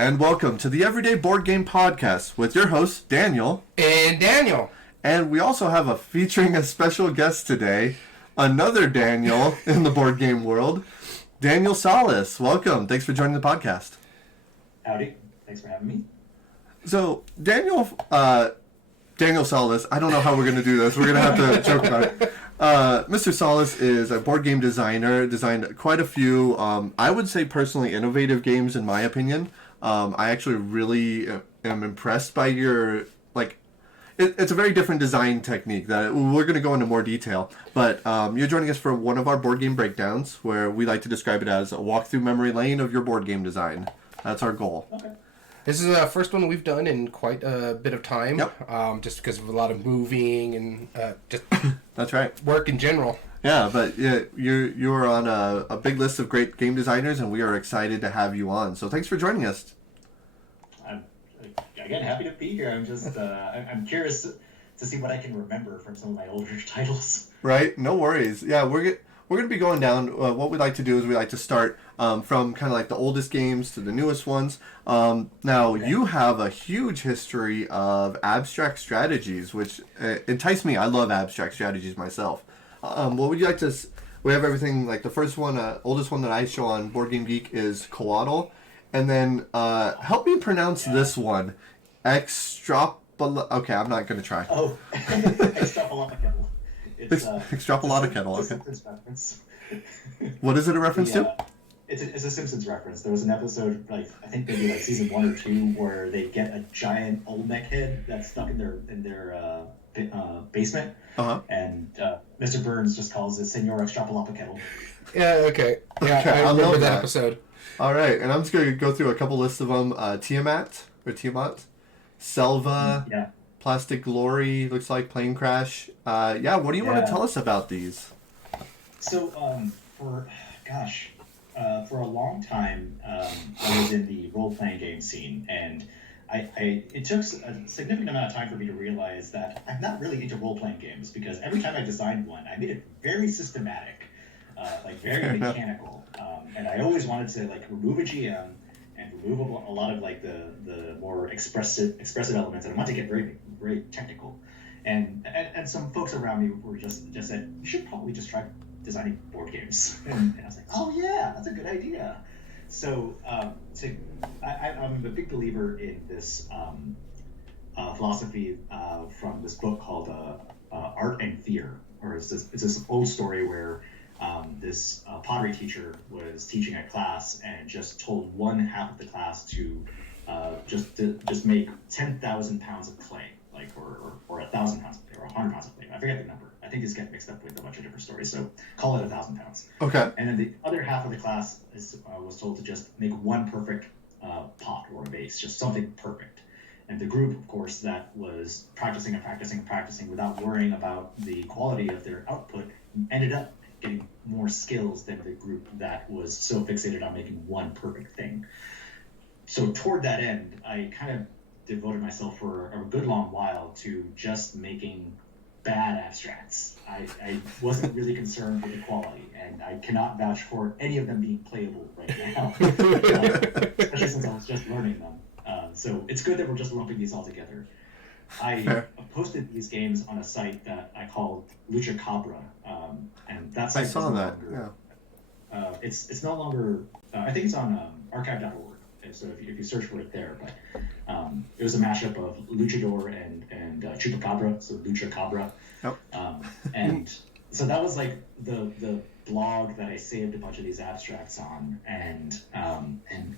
and welcome to the Everyday Board Game Podcast with your hosts, Daniel. And Daniel. And we also have featuring a special guest today, another Daniel in the board game world, Daniel Solis. Welcome. Thanks for joining the podcast. Howdy. Thanks for having me. So, Daniel Solis, I don't know how we're going to do this. We're going to have to joke about it. Mr. Solis is a board game designer, designed quite a few, I would say personally innovative games in my opinion. I actually really am impressed by your, it's a very different design technique that we're going to go into more detail. But you're joining us for one of our board game breakdowns where we like to describe it as a walk through memory lane of your board game design. That's our goal. Okay. This is the first one we've done in quite a bit of time. Yep. Just because of a lot of moving and just That's right. work in general. Yeah, but you're on a big list of great game designers, and we are excited to have you on. So thanks for joining us. I'm again happy to be here. I'm just I'm curious to see what I can remember from some of my older titles. Right? No worries. Yeah, we're going to be going down. What we like to do is we like to start from kind of like the oldest games to the newest ones. Now, you have a huge history of abstract strategies, which entice me. I love abstract strategies myself. What would you like to... We have everything, like the first one, oldest one that I show on Board Game Geek is Coatl. And then help me pronounce this one. Okay, I'm not going to try. Oh, Extrapolatical. It's Extrapolatical, okay. okay. Reference. What is it a reference to? It's a Simpsons reference. There was an episode, I think maybe season 1 or 2, where they get a giant Olmec head that's stuck in their basement, and Mr. Burns just calls it Senor Extrapolatical. Yeah, okay. Yeah, Okay, I remember that episode. All right, and I'm just going to go through a couple lists of them. Tiamat, Selva, Plastic Glory, looks like Plane Crash. What do you want to tell us about these? So, for a long time, I was in the role-playing game scene, and it took a significant amount of time for me to realize that I'm not really into role-playing games, because every time I designed one, I made it very systematic, very mechanical, and I always wanted to remove a GM and remove a lot of the more expressive elements, and I wanted to get very, very technical, and some folks around me were just said, you should probably just try designing board games, and I was like, oh yeah, that's a good idea. So I'm a big believer in this philosophy from this book called Art and Fear, or it's this old story where this pottery teacher was teaching a class and just told one half of the class to just make 10,000 pounds of clay, or 1,000 pounds of clay, or 100 pounds of clay. I forget the number. I think it's getting mixed up with a bunch of different stories, so call it 1,000 pounds. Okay. And then the other half of the class was told to just make one perfect pot or a vase, just something perfect. And the group, of course, that was practicing and practicing and practicing without worrying about the quality of their output ended up getting more skills than the group that was so fixated on making one perfect thing. So toward that end, I kind of devoted myself for a good long while to just making bad abstracts. I wasn't really concerned with the quality, and I cannot vouch for any of them being playable right now, especially since I was just learning them. So it's good that we're just lumping these all together. I posted these games on a site that I called Lucha Cabra, and that's I saw that. It's no longer. I think it's on archive.org. So if you search for it there, but it was a mashup of Luchador and Chupacabra, so Lucha Cabra. Yep. And so that was the blog that I saved a bunch of these abstracts on, and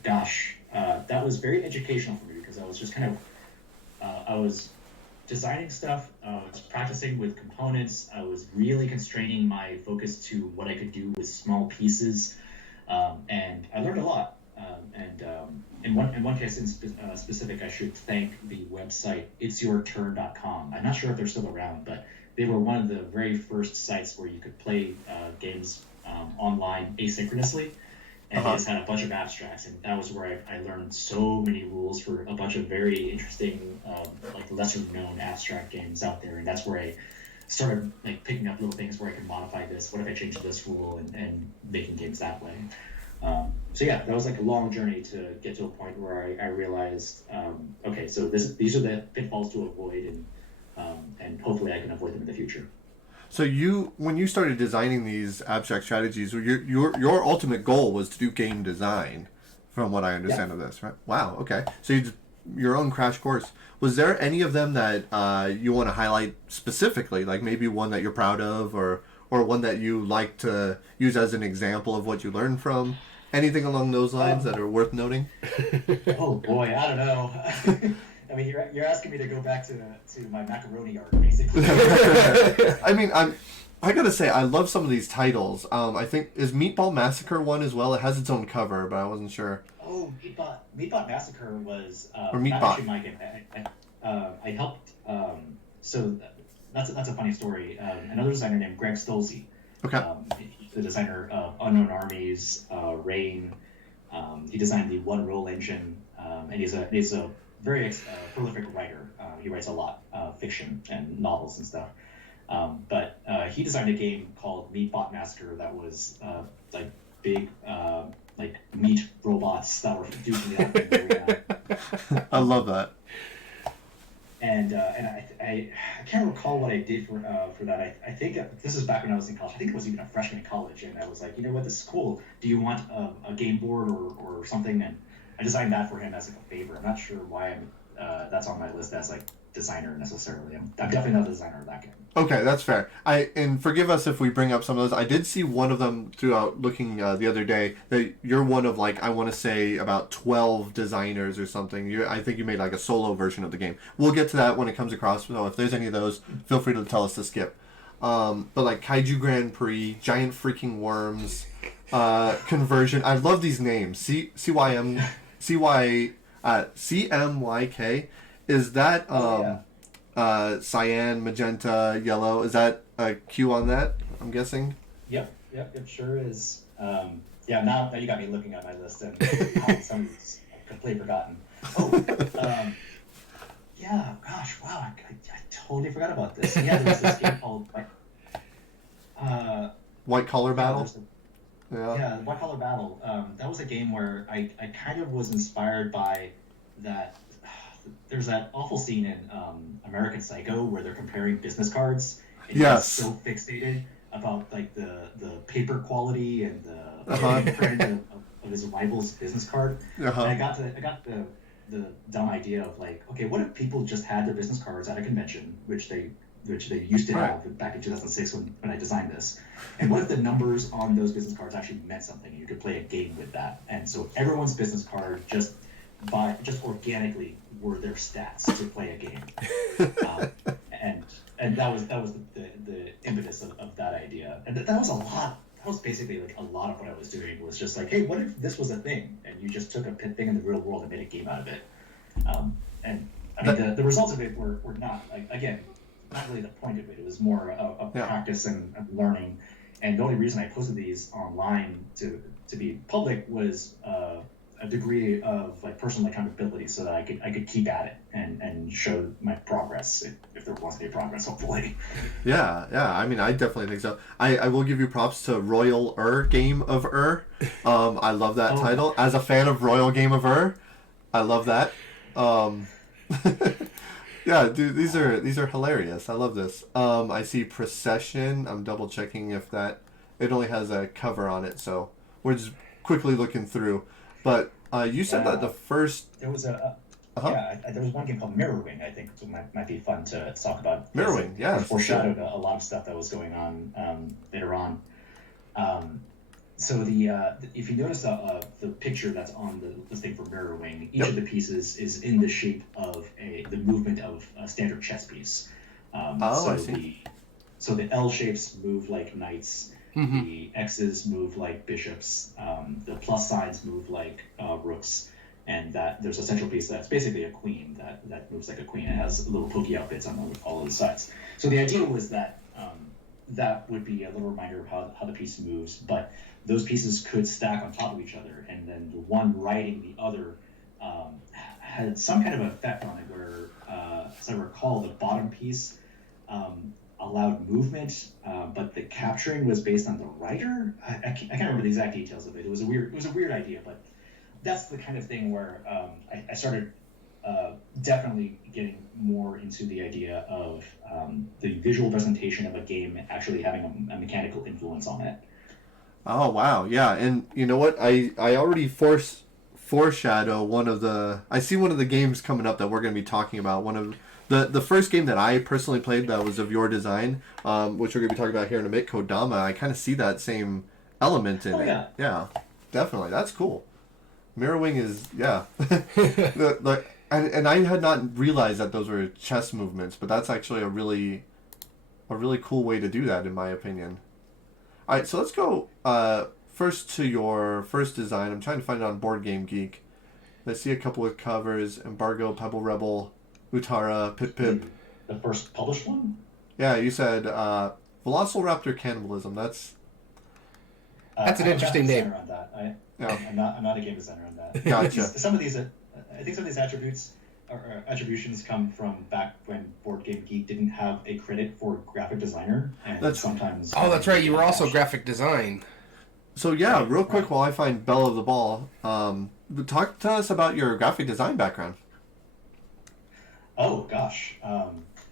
gosh, that was very educational for me, because I was just kind of I was designing stuff, I was practicing with components, I was really constraining my focus to what I could do with small pieces, and I learned a lot. In one case in specific, I should thank the website itsyourturn.com. I'm not sure if they're still around, but they were one of the very first sites where you could play games online asynchronously, and they just had a bunch of abstracts, and that was where I learned so many rules for a bunch of very interesting, lesser known abstract games out there, and that's where I started picking up little things where I can modify this. What if I change this rule, and making games that way. so yeah, that was like a long journey to get to a point where I realized, okay, so these are the pitfalls to avoid, and hopefully I can avoid them in the future. So when you started designing these abstract strategies, your ultimate goal was to do game design, from what I Yeah. understand of this, right? Wow. Okay. So your own crash course. Was there any of them that you want to highlight specifically, like maybe one that you're proud of, or one that you like to use as an example of what you learned from? Anything along those lines that Um, are worth noting? oh boy, I don't know. I mean, you're asking me to go back to my macaroni art, basically. I mean, I gotta say, I love some of these titles. I think is Meatball Massacre one as well. It has its own cover, but I wasn't sure. Oh, Meatbot Massacre was Or not Meatbot. actually my game. I helped. So that's a funny story. Another designer named Greg Stolze, Okay. he's the designer of Unknown Armies, Rain. He designed the One Roll engine, and he's a very prolific writer. He writes a lot, fiction and novels and stuff. But he designed a game called Meatbot Massacre that was like big like meat robots that were duking it out in the arena. I love that. And I can't recall what I did for that. I think this is back when I was in college. I think it was even a freshman in college, and I was like, you know what, this is cool. Do you want a game board or something? And I designed that for him as like a favor. I'm not sure why that's on my list as like designer necessarily. I'm definitely not the designer of that game. Okay, that's fair. And forgive us if we bring up some of those. I did see one of them throughout looking the other day that you're one of like I want to say about 12 designers or something. I think you made like a solo version of the game. We'll get to that when it comes across. So if there's any of those, feel free to tell us to skip. But like Kaiju Grand Prix, Giant Freaking Worms, Conversion. I love these names. CMYK. Is that cyan, magenta, yellow? Is that a Q on that? I'm guessing. Yep, sure is. Yeah, now you got me looking at my list and some I've completely forgotten. Oh, yeah, gosh, wow, I totally forgot about this. Yeah, there was this game called White Collar Battle. yeah, White Collar Battle. That was a game where I kind of was inspired by that. There's that awful scene in American Psycho where they're comparing business cards, and Yes. he's so fixated about like the paper quality and the Uh-huh. print of his rival's business card. Uh-huh. And I got the dumb idea of like, okay, what if people just had their business cards at a convention, which they used to Right. have back in 2006 when I designed this, and what if the numbers on those business cards actually meant something, and you could play a game with that, and so everyone's business card just organically were their stats to play a game, and that was the impetus of that idea, and that was a lot. That was basically like a lot of what I was doing was just like, hey, what if this was a thing, and you just took a thing in the real world and made a game out of it, and I mean the results of it were not like again not really the point of it. It was more a practice and learning, and the only reason I posted these online to be public was a degree of like personal accountability, so that I could keep at it and show my progress if there was any progress, hopefully. Yeah. I mean, I definitely think so. I will give you props to Royal Game of I love that title. As a fan of Royal Game of I love that. Yeah, dude, these are hilarious. I love this. I see Procession. I'm double checking if it only has a cover on it, so we're just quickly looking through. But you said that the first there was there was one game called Mirroring. I think so might be fun to talk about. Mirroring, yeah, it foreshadowed a lot of stuff that was going on later on. So if you notice the picture that's on the listing for Mirrorwing, each of the pieces is in the shape of the movement of a standard chess piece. I see. So the L shapes move like knights, Mm-hmm. the X's move like bishops, the plus signs move like rooks, and that there's a central piece that's basically a queen that moves like a queen. It has little pokey outfits on all of the sides. So the idea was that that would be a little reminder of how the piece moves, but those pieces could stack on top of each other, and then the one riding the other had some kind of effect on it where, as I recall, the bottom piece allowed movement, but the capturing was based on the writer. I can't remember the exact details of it. It was a weird idea, but that's the kind of thing where I started definitely getting more into the idea of the visual presentation of a game actually having a mechanical influence on it. Oh wow, yeah, and you know what? I already foreshadow one of the. I see one of the games coming up that we're going to be talking about. One of the first game that I personally played that was of your design, which we're going to be talking about here in a bit, Kodama. I kind of see that same element in it. Yeah. Yeah, definitely. That's cool. Mirrorwing is and I had not realized that those were chess movements, but that's actually a really cool way to do that, in my opinion. All right, so let's go first to your first design. I'm trying to find it on Board Game Geek. I see a couple of covers: Embargo, Pebble Rebel, Utara, Pip Pip. The first published one? Yeah, you said Velociraptor Cannibalism. That's an interesting name. On that. Yeah. I'm not a game designer on that. Gotcha. Some of these, I think some of these attributes or attributions come from back when Board Game Geek didn't have a credit for graphic designer, and sometimes. Oh, that's right. You were also graphic design. So yeah, real quick while I find Belle of the Ball, talk to us about your graphic design background. Oh gosh,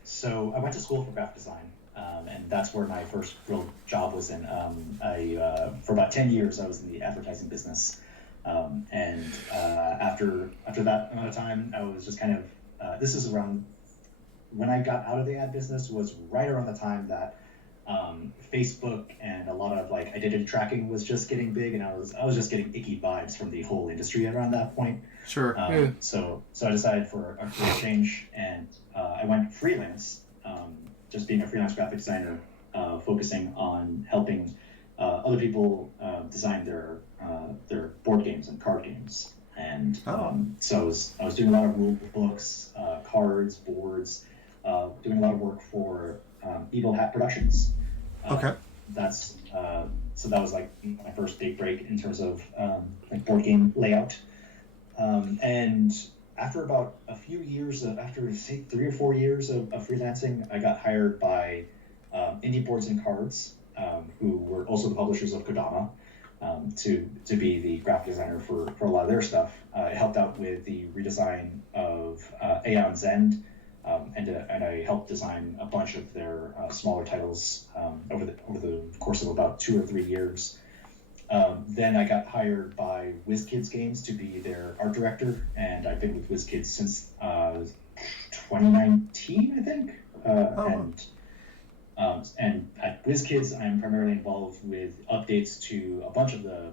so I went to school for graphic design, and that's where my first real job was in. For about 10 years, I was in the advertising business, and after that amount of time, I was just kind of. This is around when I got out of the ad business. Was right around the time that Facebook and a lot of like identity tracking was just getting big, and I was just getting icky vibes from the whole industry around that point. Sure. So I decided for a career change, and I went freelance, just being a freelance graphic designer, focusing on helping other people design their board games and card games. And so I was doing a lot of rule books, cards, boards, doing a lot of work for Evil Hat Productions. Okay. That's so that was like my first big break in terms of like board game layout. And after about a few years after say 3 or 4 years of freelancing, I got hired by Indie Boards and Cards, who were also the publishers of Kodama, to be the graphic designer for a lot of their stuff. I helped out with the redesign of Aeon's End, and I helped design a bunch of their smaller titles over the course of about 2 or 3 years. Then I got hired by WizKids Games to be their art director, and I've been with WizKids since 2019, I think. And at WizKids, I'm primarily involved with updates to a bunch of the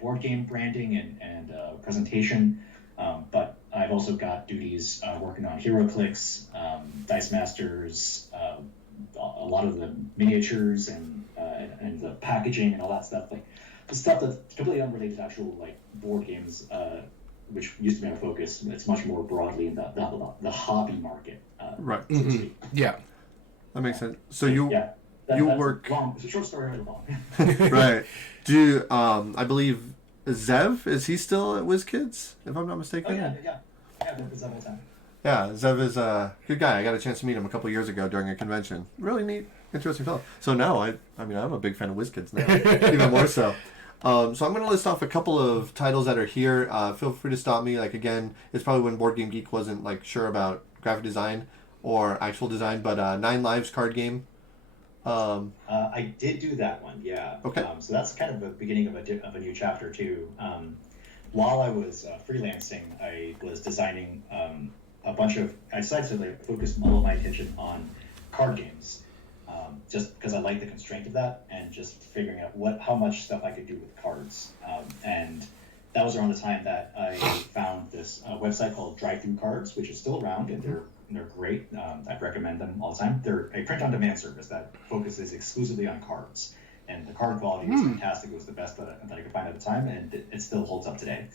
board game branding and presentation. But I've also got duties working on HeroClix, Dice Masters, a lot of the miniatures and the packaging and all that stuff, like the stuff that's completely unrelated to actual like board games, which used to be our focus. It's much more broadly in the hobby market. Right. So to speak. Yeah. That makes sense. So you work. Long. It's a short story, really long. Right. Do you, I believe Zev, is he still at WizKids, if I'm not mistaken? Oh yeah. I've worked with Zev all the time. Yeah, Zev is a good guy. I got a chance to meet him a couple years ago during a convention. Really neat, interesting fellow. So now, I mean, I'm a big fan of WizKids now, even more so. So I'm going to list off a couple of titles that are here. Feel free to stop me. Like, again, it's probably when Board Game Geek wasn't, like, sure about graphic design or actual design, but 9 Lives card game. I did do that one, yeah. Okay. So that's kind of the beginning of a new chapter, too. While I was freelancing, I was designing I decided to like focus all of my attention on card games, just because I like the constraint of that, and just figuring out how much stuff I could do with cards. And that was around the time that I found this website called Drive Through Cards, which is still around, and they're great. I'd recommend them all the time. They're a print-on-demand service that focuses exclusively on cards, and the card quality is fantastic. It was the best that I could find at the time, and it still holds up today.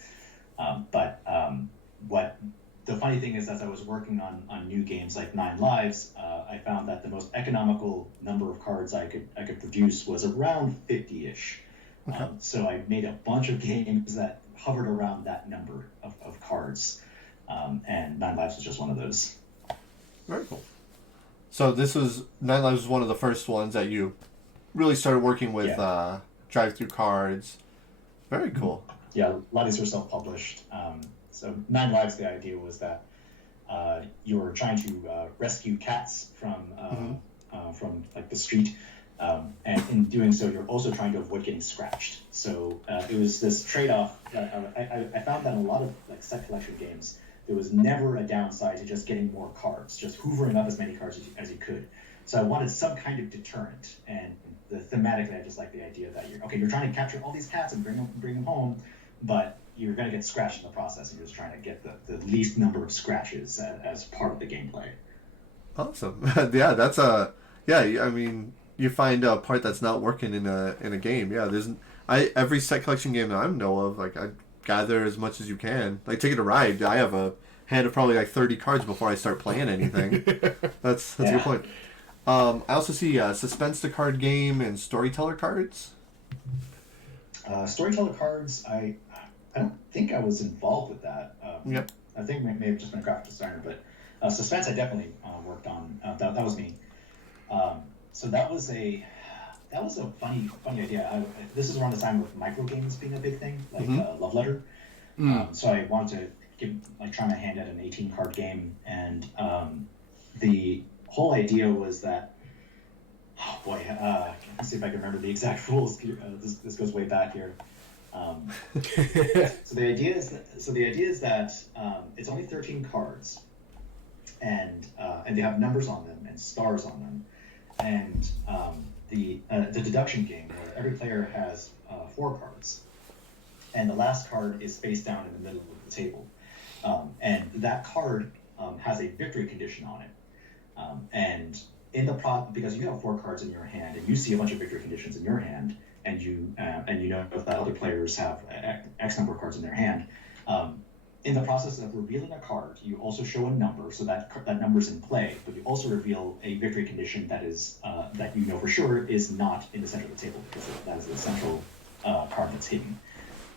What the funny thing is, as I was working on new games like 9 Lives, I found that the most economical number of cards I could produce was around 50-ish. Okay. So I made a bunch of games that hovered around that number of cards, and 9 Lives was just one of those. Very cool. So this was Nine Lives was one of the first ones that you really started working with Yeah. drive-through cards. Very cool. Yeah, a lot of these are self-published. So Nine Lives, the idea was that you were trying to rescue cats from like the street, and in doing so, you're also trying to avoid getting scratched. So it was this trade-off. I found that in a lot of like set collection games, there was never a downside to just getting more cards, just hoovering up as many cards as you could. So I wanted some kind of deterrent, and thematically, I just like the idea that you're trying to capture all these cats and bring them home, but you're going to get scratched in the process, and you're just trying to get the least number of scratches as part of the gameplay. Awesome. Yeah, that's a yeah. I mean, you find a part that's not working in a game. Yeah, there's every set collection game that I know of. Like I gather as much as you can. Like Ticket to Ride, I have a hand of probably like 30 cards before I start playing anything. That's a good point. I also see suspense to card game and storyteller cards. Storyteller cards, I don't think I was involved with that. Yep. I think maybe I've just been a graphic designer, but suspense I definitely worked on. That was me. So that was a funny idea. This is around the time with micro games being a big thing, like Love Letter. So I wanted to try my hand at an 18 card game, and the whole idea was that, oh boy, let's see if I can remember the exact rules. This goes way back here. So the idea is that it's only 13 cards, and they have numbers on them and stars on them, and the deduction game where every player has 4 cards, and the last card is face down in the middle of the table, and that card has a victory condition on it, and because you have 4 cards in your hand and you see a bunch of victory conditions in your hand, and you know if the other players have X number of cards in their hand. In the process of revealing a card, you also show a number, so that number's in play, but you also reveal a victory condition that is that you know for sure is not in the center of the table, because that is the central card that's hidden.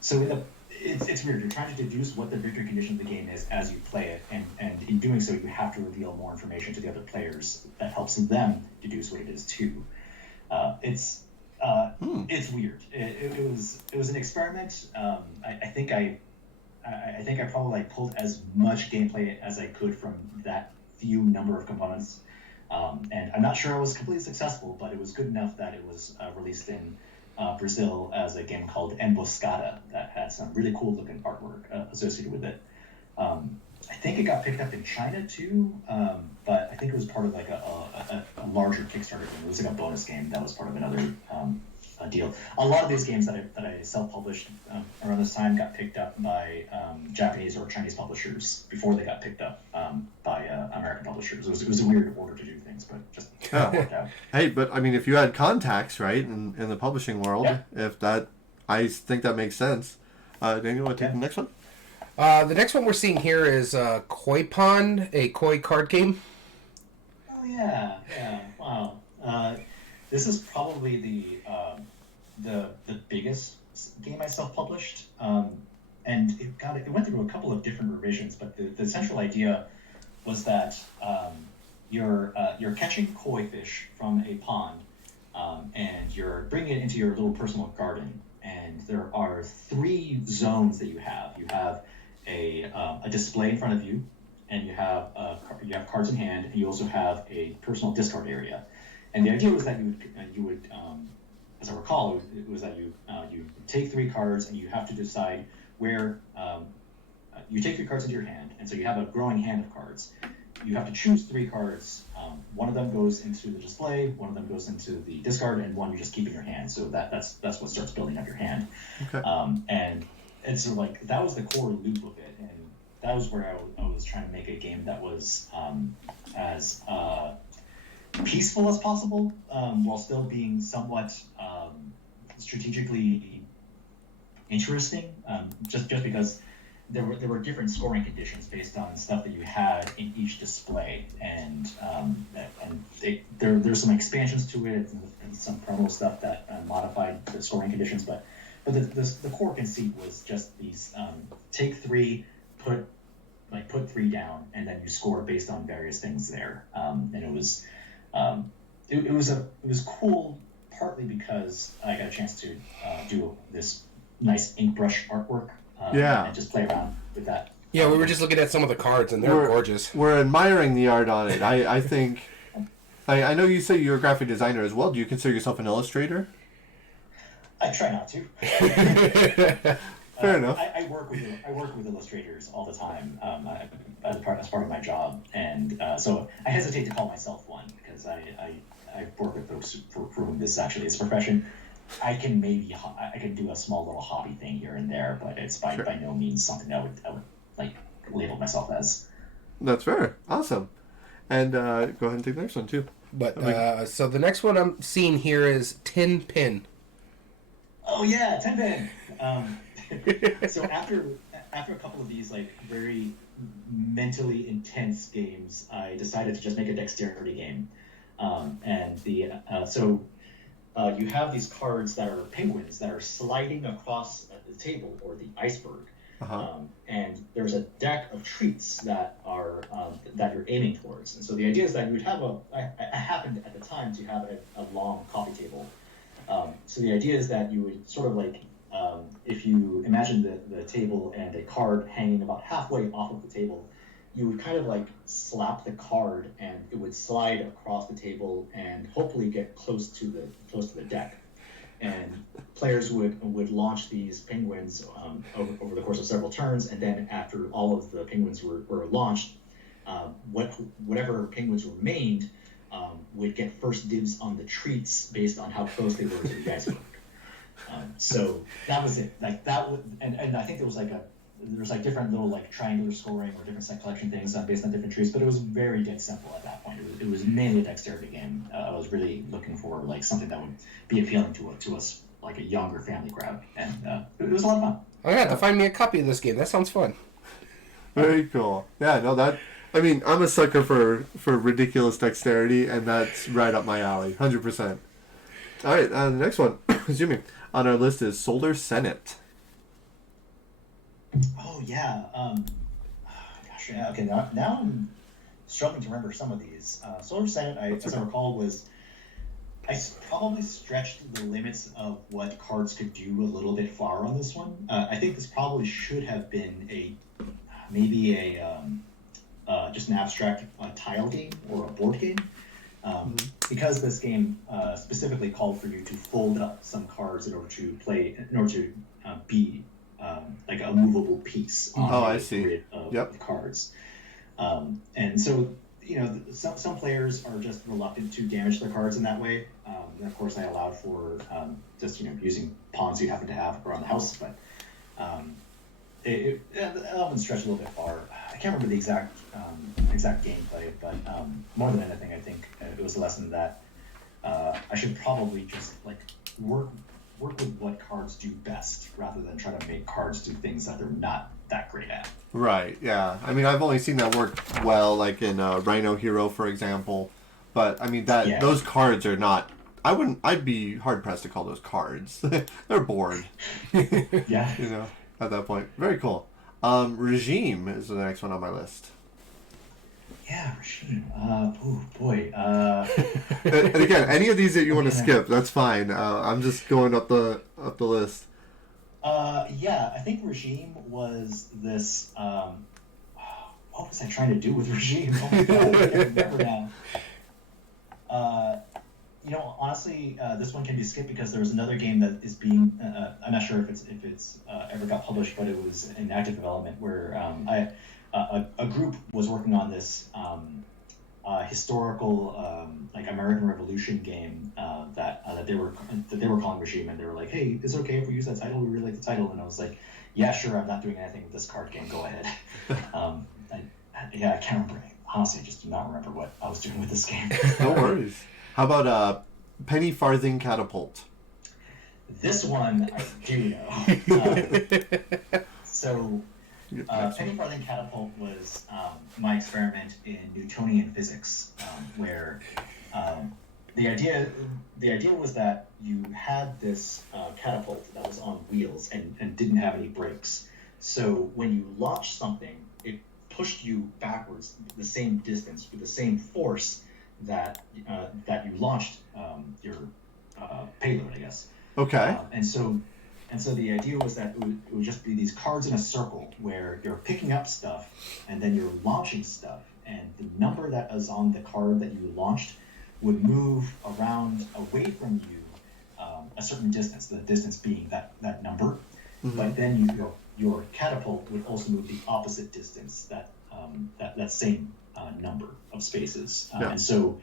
So it's weird. You're trying to deduce what the victory condition of the game is as you play it, and in doing so, you have to reveal more information to the other players that helps them deduce what it is too. It's weird. It was an experiment. I think I probably pulled as much gameplay as I could from that few number of components, and I'm not sure I was completely successful, but it was good enough that it was released in Brazil as a game called Emboscada that had some really cool looking artwork associated with it. I think it got picked up in China too, but I think it was part of a larger Kickstarter game. It was like a bonus game that was part of another deal. A lot of these games that I self-published around this time got picked up by Japanese or Chinese publishers before they got picked up by American publishers. It was a weird order to do things, but just worked out. Hey, but I mean, if you had contacts, right, in the publishing world, I think that makes sense. Daniel, want to take the next one? The next one we're seeing here is Koi Pond, a koi card game. Oh yeah, wow. This is probably the biggest game I self-published, and it went through a couple of different revisions. But the central idea was that you're catching koi fish from a pond, and you're bringing it into your little personal garden. And there are 3 zones that you have. You have a display in front of you, and you have cards in hand, and you also have a personal discard area. And the idea was that you would as I recall, it was that you take 3 cards, and you have to decide where you take 3 cards into your hand, and so you have a growing hand of cards. You have to choose 3 cards. One of them goes into the display, one of them goes into the discard, and one you just keep in your hand. So that's what starts building up your hand. Okay. And so that was the core loop of it, and that was where I was trying to make a game that was as peaceful as possible, while still being somewhat strategically interesting. Just because there were different scoring conditions based on stuff that you had in each display, and there's some expansions to it and some promo stuff that modified the scoring conditions, but the core conceit was just these take 3, put 3 down, and then you score based on various things there, and it was it was cool partly because I got a chance to do this nice ink brush artwork and just play around with that. Yeah, we were just looking at some of the cards, and they're gorgeous. We're admiring the art on it. I think... I know you say you're a graphic designer as well. Do you consider yourself an illustrator? I try not to. Fair enough. I work with illustrators all the time as part of my job, and so I hesitate to call myself one because I work with folks for whom this actually is a profession. I can do a small little hobby thing here and there, but it's by no means something I would like label myself as. That's fair. Awesome. And go ahead and take the next one too. But so the next one I'm seeing here is Tin Pin. Oh yeah, 10-pin. So after a couple of these like very mentally intense games, I decided to just make a dexterity game. You have these cards that are penguins that are sliding across the table or the iceberg. And there's a deck of treats that are that you're aiming towards. And so the idea is that you would have I happened at the time to have a long coffee table. So the idea is that you would sort of like, if you imagine the table and a card hanging about halfway off of the table, you would kind of like slap the card and it would slide across the table and hopefully get close to the deck. And players would launch these penguins over the course of several turns, and then after all of the penguins were launched, whatever penguins remained would get first dibs on the treats based on how close they were to the iceberg. So that was it. Like that would, and I think there was different little like triangular scoring or different set collection things based on different trees, but it was very dead simple at that point. It was mainly a dexterity game. I was really looking for like something that would be appealing to us like a younger family crowd, and it was a lot of fun. I'm gonna have to find me a copy of this game. That sounds fun. Very cool. Yeah, no, I'm a sucker for ridiculous dexterity, and that's right up my alley, 100%. All right, the next one, excuse me, on our list is Solar Senate. Oh yeah. Gosh, yeah. Okay, now I'm struggling to remember some of these. Solar Senate, as I recall, I probably stretched the limits of what cards could do a little bit far on this one. I think this probably should have been just an abstract tile game or a board game. Because this game specifically called for you to fold up some cards in order to be like a movable piece on a grid of cards. And so, some players are just reluctant to damage their cards in that way. And of course, I allowed for just using pawns you happen to have around the house, but it often stretched a little bit far. I can't remember the exact gameplay, but more than anything, I think it was a lesson that I should probably just like work with what cards do best rather than try to make cards do things that they're not that great at. Right, yeah. I mean, I've only seen that work well, like in Rhino Hero, for example. But, I mean, those cards are not... I'd be hard-pressed to call those cards. They're bored. Yeah. At that point. Very cool. Regime is the next one on my list. Yeah, Regime. Oh, boy. And again, any of these that you want to skip, that's fine. I'm just going up the list. Yeah, I think Regime was this. What was I trying to do with Regime? Oh my god, I can't remember now. Honestly, this one can be skipped because there's another game that is being. I'm not sure if it's ever got published, but it was in active development where a group was working on this historical like American Revolution game that they were calling Regime, and they were like, "Hey, is it okay if we use that title? We really like the title." And I was like, "Yeah, sure. I'm not doing anything with this card game. Go ahead." I can't remember. Honestly, I just do not remember what I was doing with this game. No worries. How about Penny Farthing Catapult? This one I do know. Penny Farthing Catapult was my experiment in Newtonian physics, where the idea was that you had this catapult that was on wheels and didn't have any brakes. So when you launched something, it pushed you backwards the same distance with the same force that you launched your payload, I guess. Okay. And so the idea was that it would just be these cards in a circle where you're picking up stuff and then you're launching stuff, and the number that is on the card that you launched would move around away from you a certain distance, the distance being that number. Mm-hmm. But then your catapult would also move the opposite distance, that same number of spaces. And so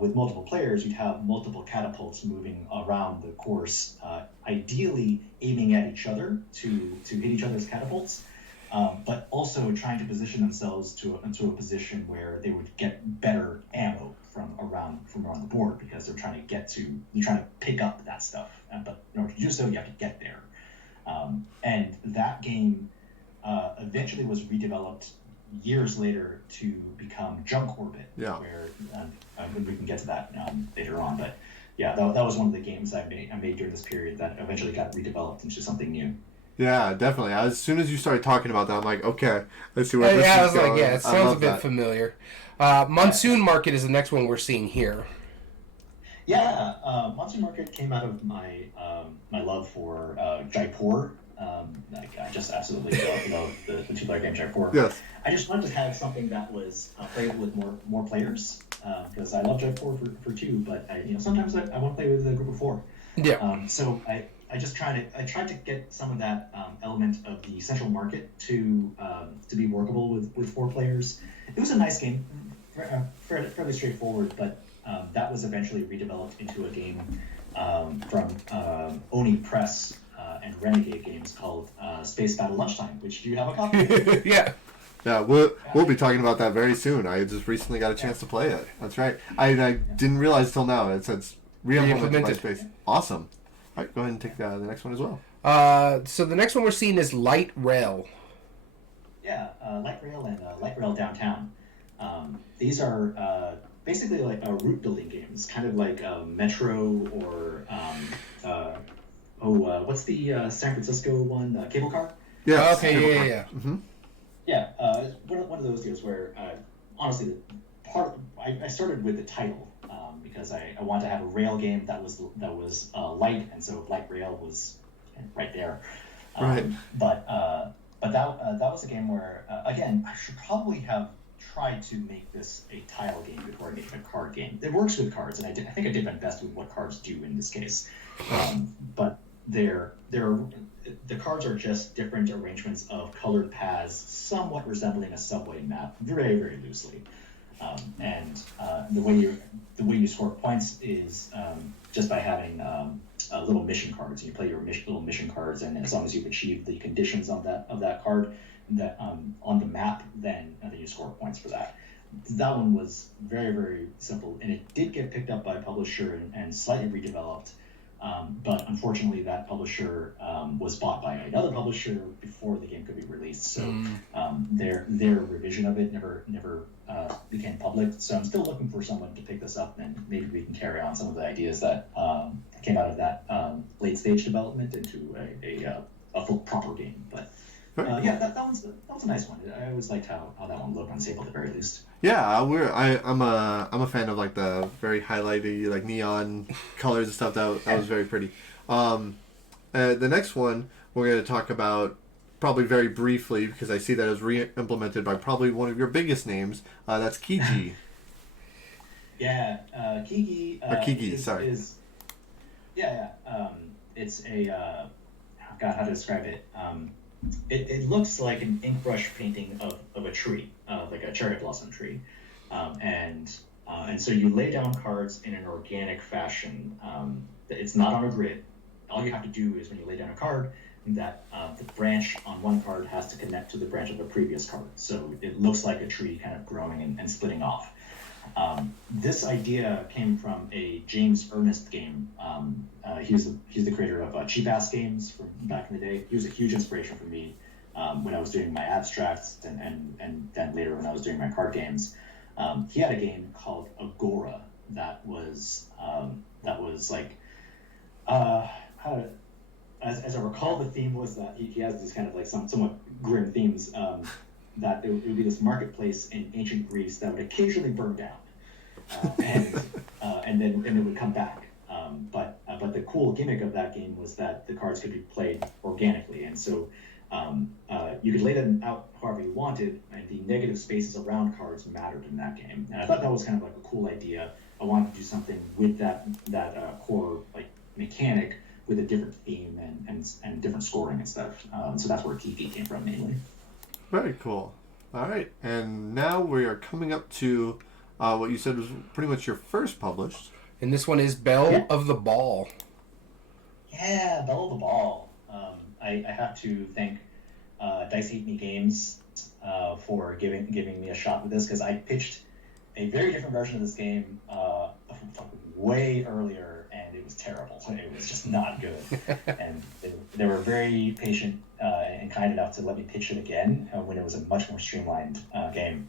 with multiple players, you'd have multiple catapults moving around the course, ideally aiming at each other to hit each other's catapults, but also trying to position themselves into a position where they would get better ammo from around the board, because you're trying to pick up that stuff. But in order to do so, you have to get there. And that game eventually was redeveloped years later to become Junk Orbit, where we can get to that later on. But yeah, that was one of the games I made during this period that eventually got redeveloped into something new. Yeah, definitely. As soon as you started talking about that, I'm like, okay, let's see where this is going. I was like, yeah, it sounds a bit familiar. Monsoon Market is the next one we're seeing here. Yeah, Monsoon Market came out of my love for Jaipur. I just absolutely love the two-player game Jaipur. Yes. I just wanted to have something that was playable with more players, because I love Jaipur for two, but sometimes I want to play with a group of four. Yeah. So I tried to get some of that element of the central market to be workable with four players. It was a nice game, fairly straightforward, but that was eventually redeveloped into a game from Oni Press and Renegade Games called Space Battle Lunchtime, which you have a copy of. Yeah. Yeah, we'll be talking about that very soon. I just recently got a chance to play it. That's right. I didn't realize till now. It says re-implemented by Space. Awesome. All right, go ahead and take the next one as well. So the next one we're seeing is Light Rail. Yeah, Light Rail and Light Rail Downtown. These are basically like route building games, kind of like Metro or what's the San Francisco one? Cable Car? Yeah. Okay, yeah. Mm-hmm. Yeah, one of those deals where, honestly, I started with the title because I wanted to have a rail game that was light, and so Light Rail was right there. Right. But that was a game where, again, I should probably have tried to make this a tile game before I made it a card game. It works with cards, and I think I did my best with what cards do in this case. But the cards are just different arrangements of colored paths, somewhat resembling a subway map, very, very loosely. And the way you score points is just by having little mission cards. You play your little mission cards, and as long as you've achieved the conditions of that card that on the map, then you score points for that. That one was very, very simple, and it did get picked up by a publisher and slightly redeveloped. But unfortunately, that publisher was bought by another publisher before the game could be released. So their revision of it never became public. So I'm still looking for someone to pick this up, and maybe we can carry on some of the ideas that came out of that late stage development into a full proper game. But yeah, that was a nice one. I always liked how that one looked on Sable at the very least. Yeah, I'm a fan of like the very highlighty like neon colors and stuff. That was very pretty. The next one we're going to talk about probably very briefly because I see that it was re-implemented by probably one of your biggest names. That's Kiji. Yeah, Kigi. Kigi, sorry. It's a God, how to describe it? It looks like an ink brush painting of a tree, like a cherry blossom tree, and so you lay down cards in an organic fashion. It's not on a grid. All you have to do is when you lay down a card, that the branch on one card has to connect to the branch of the previous card. So it looks like a tree kind of growing and splitting off. This idea came from a James Ernest game. He's the creator of Cheap Ass Games from back in the day. He was a huge inspiration for me when I was doing my abstracts and then later when I was doing my card games. He had a game called Agora that was like as I recall, the theme was that he has these kind of like somewhat grim themes. That it would be this marketplace in ancient Greece that would occasionally burn down. and it would come back. But the cool gimmick of that game was that the cards could be played organically, and so you could lay them out however you wanted, and the negative spaces around cards mattered in that game. And I thought that was kind of like a cool idea. I wanted to do something with that core like mechanic with a different theme and different scoring and stuff. So that's where TP came from mainly. Very cool. All right, and now we are coming up to what you said was pretty much your first published. And this one is Belle of the Ball. Yeah, Belle of the Ball. I have to thank Dice Eat Me Games for giving me a shot with this, because I pitched a very different version of this game way earlier, and it was terrible. It was just not good. And they were very patient and kind enough to let me pitch it again when it was a much more streamlined game.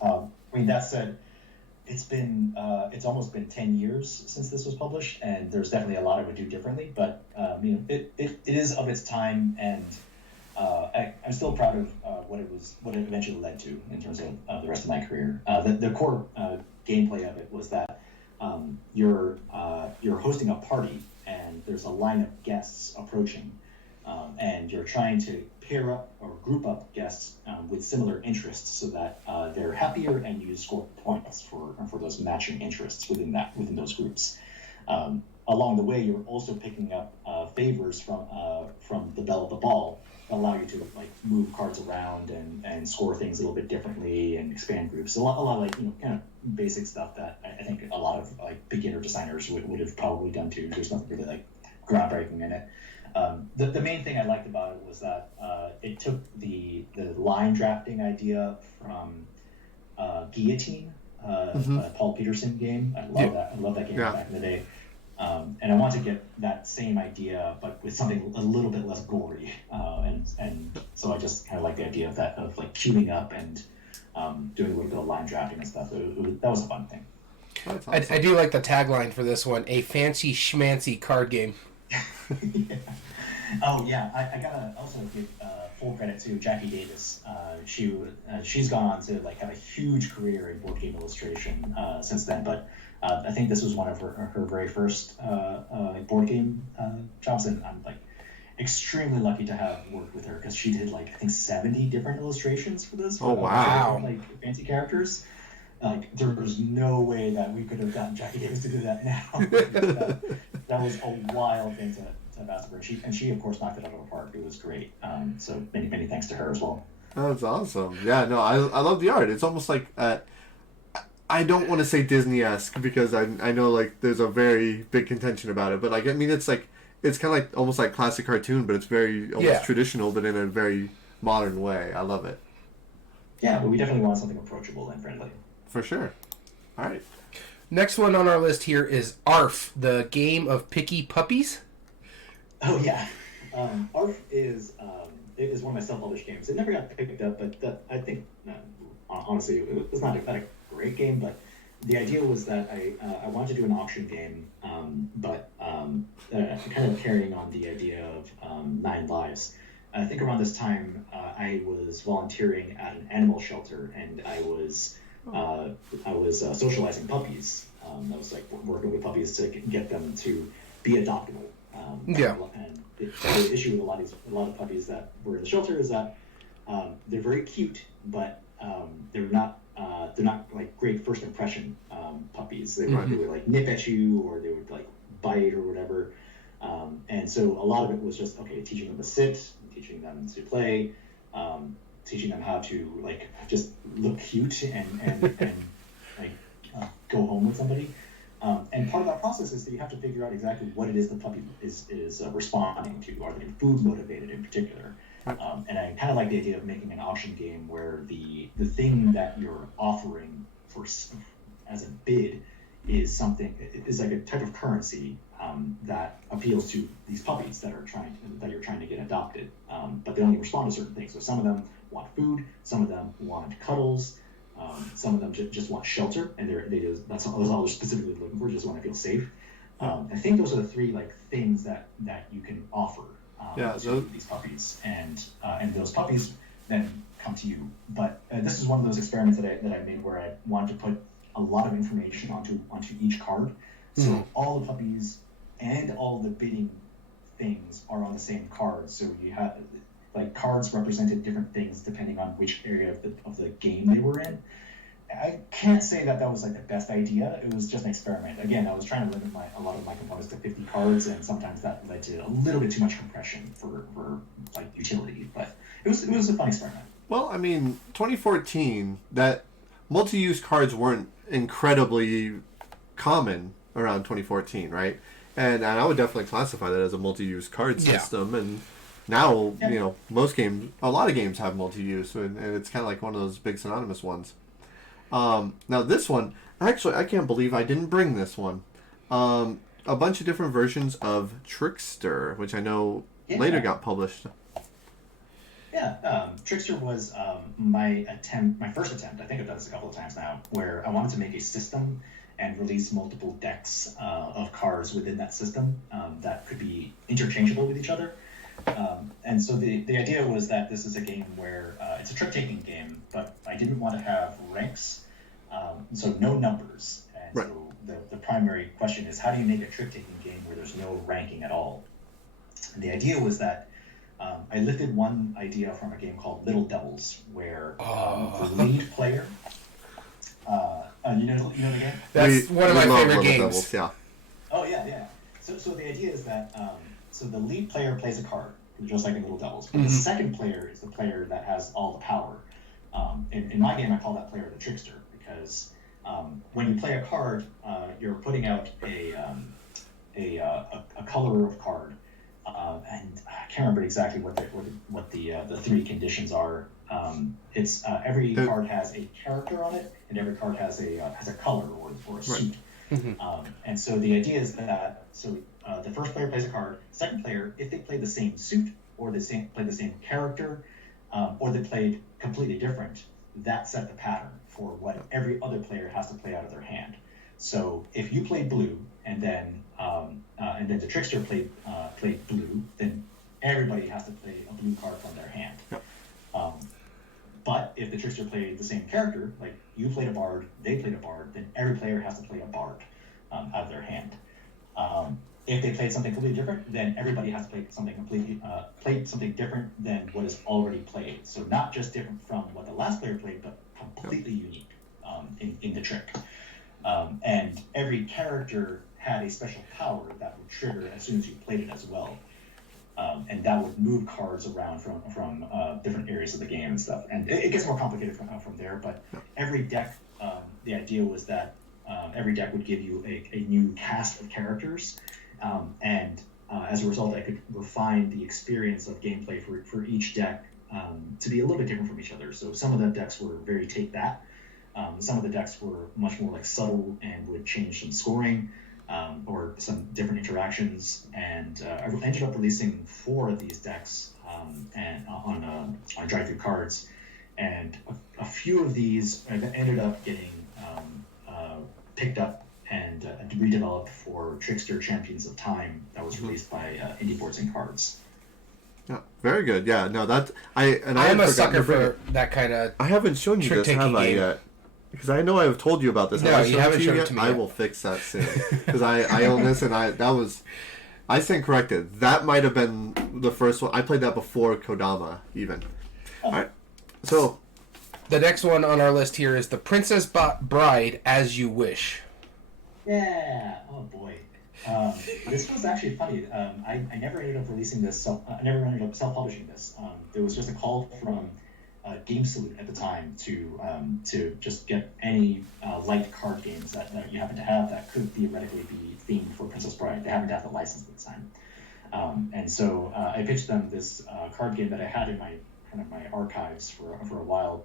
I mean, that said, it's almost been 10 years since this was published, and there's definitely a lot I would do differently, but it is of its time, and I'm still proud of what it eventually led to in terms of the rest of my career. The core gameplay of it was that you're hosting a party, and there's a line of guests approaching, and you're trying to pair up or group up guests with similar interests so that they're happier, and you score points for those matching interests within those groups. Along the way, you're also picking up favors from the Belle of the Ball that allow you to like move cards around and score things a little bit differently and expand groups. A lot of like kind of basic stuff that I think a lot of like beginner designers would have probably done too. There's nothing really like groundbreaking in it. The main thing I liked about it was that it took the line drafting idea from Guillotine, Paul Peterson game. I love that game back in the day. And I want to get that same idea, but with something a little bit less gory. And so I just kind of like the idea of like queuing up and doing a little bit of line drafting and stuff. That was a fun thing. Awesome. I do like the tagline for this one: a fancy schmancy card game. Yeah. Oh yeah, I gotta also give full credit to Jackie Davis. She's gone on to like have a huge career in board game illustration since then, but I think this was one of her very first board game jobs, and I'm like extremely lucky to have worked with her, because she did like I think 70 different illustrations for this. Oh wow! Like fancy characters. Like there was no way that we could have gotten Jackie Davis to do that now. that was a wild thing to have asked her. And she of course knocked it out of the park. It was great. So many thanks to her as well. That's awesome. Yeah, no, I love the art. It's almost like I don't want to say Disney-esque, because I know like there's a very big contention about it, but like I mean it's kind of like almost like classic cartoon, but it's very almost traditional, but in a very modern way. I love it. Yeah, but we definitely want something approachable and friendly. For sure. All right. Next one on our list here is ARF, the game of picky puppies. Oh yeah, ARF is one of my self-published games. It never got picked up, but I think honestly it was not a great game. But the idea was that I wanted to do an auction game, but kind of carrying on the idea of 9 Lives. I think around this time I was volunteering at an animal shelter, and I was socializing puppies. I was like working with puppies to get them to be adoptable. And the issue with a lot of puppies that were in the shelter is that they're very cute, but they're not like great first impression puppies. They would like nip at you, or they would like bite or whatever. And so a lot of it was just teaching them to sit, teaching them to play, teaching them how to like just look cute and like go home with somebody. And part of that process is that you have to figure out exactly what it is the puppy is responding to. Are they food motivated in particular? And I kind of like the idea of making an auction game where the thing that you're offering for as a bid is like a type of currency that appeals to these puppies that you're trying to get adopted. But they only respond to certain things. So some of them want food, some of them want cuddles. Some of them just want shelter, and that's all they're specifically looking for. Just want to feel safe. I think those are the 3 like things that you can offer to these puppies, and those puppies then come to you. But this is one of those experiments that I made where I wanted to put a lot of information onto each card. So all the puppies and all the bidding things are on the same card. So you have like cards represented different things depending on which area of the game they were in. I can't say that was like the best idea. It was just an experiment. Again, I was trying to limit a lot of my components to 50 cards, and sometimes that led to a little bit too much compression for like utility. But it was a fun experiment. Well, I mean, 2014, that multi-use cards weren't incredibly common around 2014, right? And I would definitely classify that as a multi-use card system. And now, you know, a lot of games have multi-use, and it's kind of like one of those big synonymous ones. Now this one, actually, I can't believe I didn't bring this one. A bunch of different versions of Trickster, which I know later got published. Yeah, Trickster was my first attempt. I think I've done this a couple of times now, where I wanted to make a system and release multiple decks of cards within that system that could be interchangeable with each other. And so the idea was that this is a game where it's a trick-taking game, but I didn't want to have ranks, so no numbers. And so the primary question is, how do you make a trick-taking game where there's no ranking at all? And the idea was that I lifted one idea from a game called Little Devils, where the lead player, you know the game? That's one of my favorite games. Devils, yeah. Oh yeah. So the idea is that so the lead player plays a card, just like in Little Devils. But the second player is the player that has all the power. In my game, I call that player the trickster, because when you play a card, you're putting out a color of card, and I can't remember exactly what the three conditions are. It's every card has a character on it, and every card has a color or a suit. And so the idea is that the first player plays a card. Second player, if they play the same suit or play the same character, or they played completely different, that set the pattern for what every other player has to play out of their hand. So if you played blue and then the trickster played blue, then everybody has to play a blue card from their hand. But if the trickster played the same character, like you played a bard, they played a bard, then every player has to play a bard out of their hand. If they played something completely different, then everybody has to play something different than what is already played. So not just different from what the last player played, but completely unique in the trick. And every character had a special power that would trigger as soon as you played it as well. And that would move cards around from different areas of the game and stuff. And it gets more complicated from there, but every deck, the idea was that every deck would give you a new cast of characters. And as a result, I could refine the experience of gameplay for each deck to be a little bit different from each other. So some of the decks were very take that. Some of the decks were much more like subtle and would change some scoring or some different interactions. And I ended up releasing 4 of these decks and on drive-through cards. And a few of these ended up getting picked up and redeveloped for Trickster Champions of Time that was released by Indie Boards and Cards. Yeah, very good. Yeah, no, I am a sucker for that kind of. I haven't shown you this, have I yet? Because I know I've told you about this. No, you haven't shown it to me I will fix that soon because I own this, and I stand corrected. That might have been the first one. I played that before Kodama even. All right, so the next one on our list here is The Princess Bride As You Wish. Yeah. Oh boy. This was actually funny. I never ended up releasing this. I never ended up self-publishing this. There was just a call from Game Salute at the time to just get any light card games that you happen to have that could theoretically be themed for Princess Bride. They happened to have the license at the time, and so I pitched them this card game that I had in my archives for a while.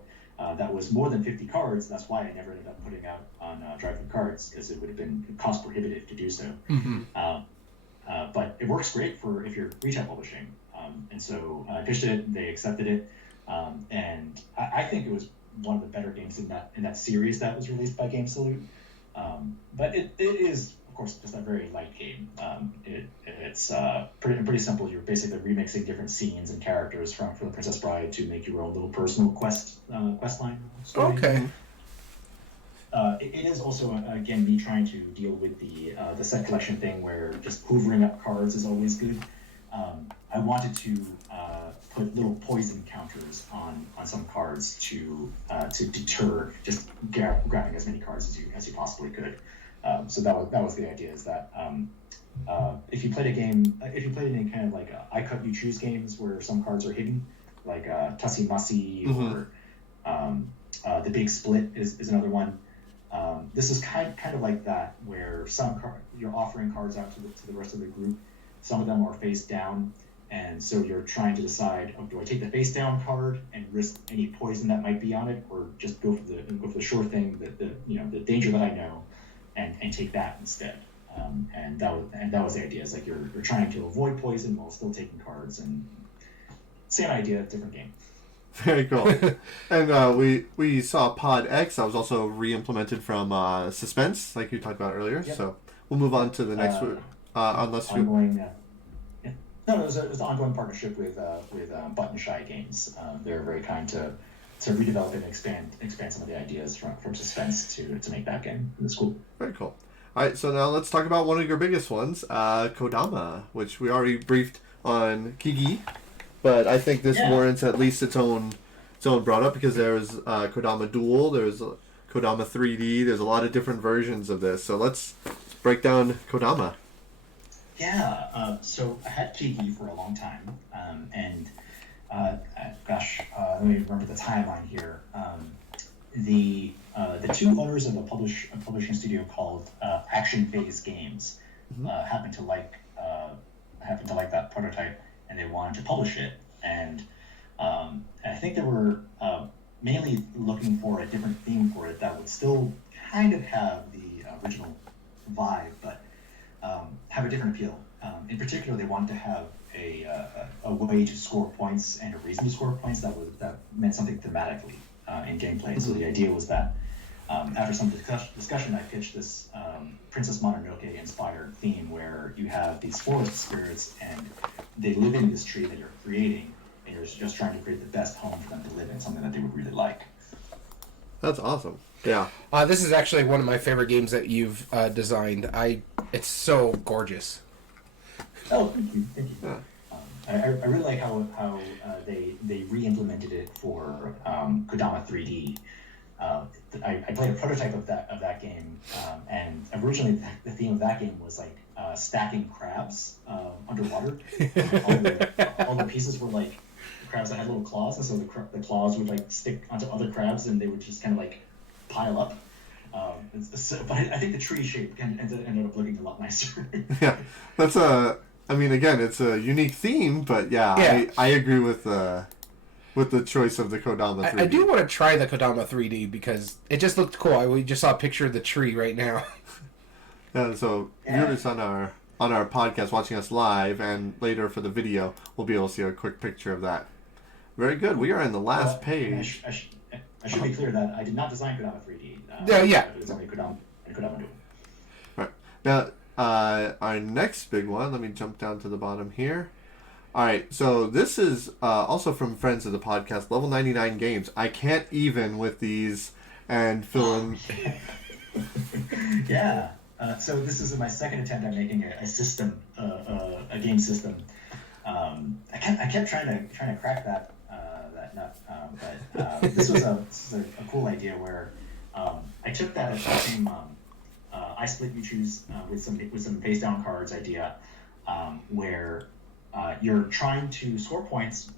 That was more than 50 cards. That's why I never ended up putting out on drive-through cards, because it would have been cost prohibitive to do so. But it works great for if you're retail publishing. And so I pitched it, they accepted it, and I think it was one of the better games in that series that was released by Game Salute. But it is, of course, just a very light game. It's pretty simple. You're basically remixing different scenes and characters from the Princess Bride to make your own little personal quest line story. Okay. it is also again me trying to deal with the set collection thing where just hoovering up cards is always good. I wanted to put little poison counters on some cards to deter just grabbing as many cards as you possibly could. So that was the idea, is that if you played any kind of like I cut you choose games where some cards are hidden, like Tussie Mussy or the Big Split is another one. This is kind of like that, where you're offering cards out to the rest of the group. Some of them are face down, and so you're trying to decide, do I take the face down card and risk any poison that might be on it, or just go for the sure thing, the danger that I know, and take that instead. And that was the idea. It's like you're trying to avoid poison while still taking cards, and same idea, different game. Very cool. And we saw Pod X. That was also re-implemented from Suspense, like you talked about earlier. Yep. So we'll move on to the next one. Unless ongoing, yeah. No, it was an ongoing partnership with Button Shy Games. They're very kind to redevelop and expand some of the ideas from Suspense to make that game. It was cool. Very cool. All right, so now let's talk about one of your biggest ones, Kodama, which we already briefed on Kigi, but I think this warrants at least its own brought up, because there's Kodama Duel, there's Kodama 3D, there's a lot of different versions of this. So let's break down Kodama. Yeah, so I had Kigi for a long time, and let me remember the timeline here. The two owners of a publishing studio called Action Phase Games happened to like that prototype, and they wanted to publish it. And I think they were mainly looking for a different theme for it that would still kind of have the original vibe, but have a different appeal. In particular, they wanted to have a way to score points and a reason to score points that meant something thematically in gameplay. So the idea was that after some discussion, I pitched this Princess Mononoke inspired theme where you have these forest spirits and they live in this tree that you're creating, and you're just trying to create the best home for them to live in, something that they would really like. That's awesome. Yeah. This is actually one of my favorite games that you've designed. It's so gorgeous. Oh, thank you. Yeah. I really like how they re-implemented it for Kodama 3D. I played a prototype of that game, and originally the theme of that game was like stacking crabs underwater. All the pieces were like crabs that had little claws, and so the claws would like stick onto other crabs, and they would just kind of like pile up. But I think the tree shape ended up looking a lot nicer. Yeah, that's again, it's a unique theme, but yeah. I agree with the choice of the Kodama 3D. I do want to try the Kodama 3D because it just looked cool. We just saw a picture of the tree right now. Yeah, so viewers on our podcast watching us live, and later for the video, we'll be able to see a quick picture of that. Very good. We are in the last page. I should be clear that I did not design Kodama 3D. Yeah. It's only Kodama Duel. Right. Now, our next big one, let me jump down to the bottom here. All right, so this is also from friends of the podcast, Level 99 Games. I can't even with these and fill in. Yeah. So this is my second attempt at making a system, a game system. I kept trying to crack that nut, but this was a cool idea where I took that same I split you choose with some face down cards idea, where you're trying to score points,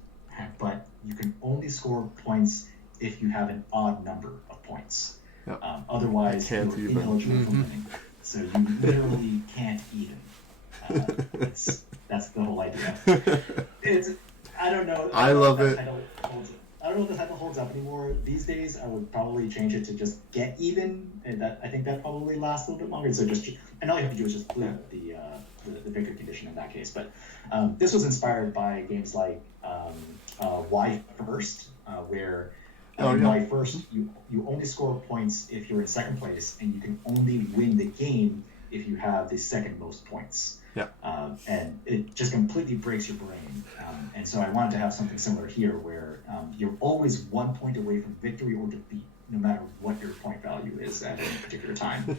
but you can only score points if you have an odd number of points. Yep. Otherwise, you're ineligible for winning. So you literally can't even. That's the whole idea. I don't know. I love it. I don't know if the title holds up anymore. These days, I would probably change it to just get even, and I think that probably lasts a little bit longer. So and all you have to do is just flip the victory condition in that case. But this was inspired by games like Y First, where Y First you only score points if you're in second place, and you can only win the game if you have the second most points. Yeah. And it just completely breaks your brain. And so I wanted to have something similar here where you're always 1 point away from victory or defeat, no matter what your point value is at any particular time.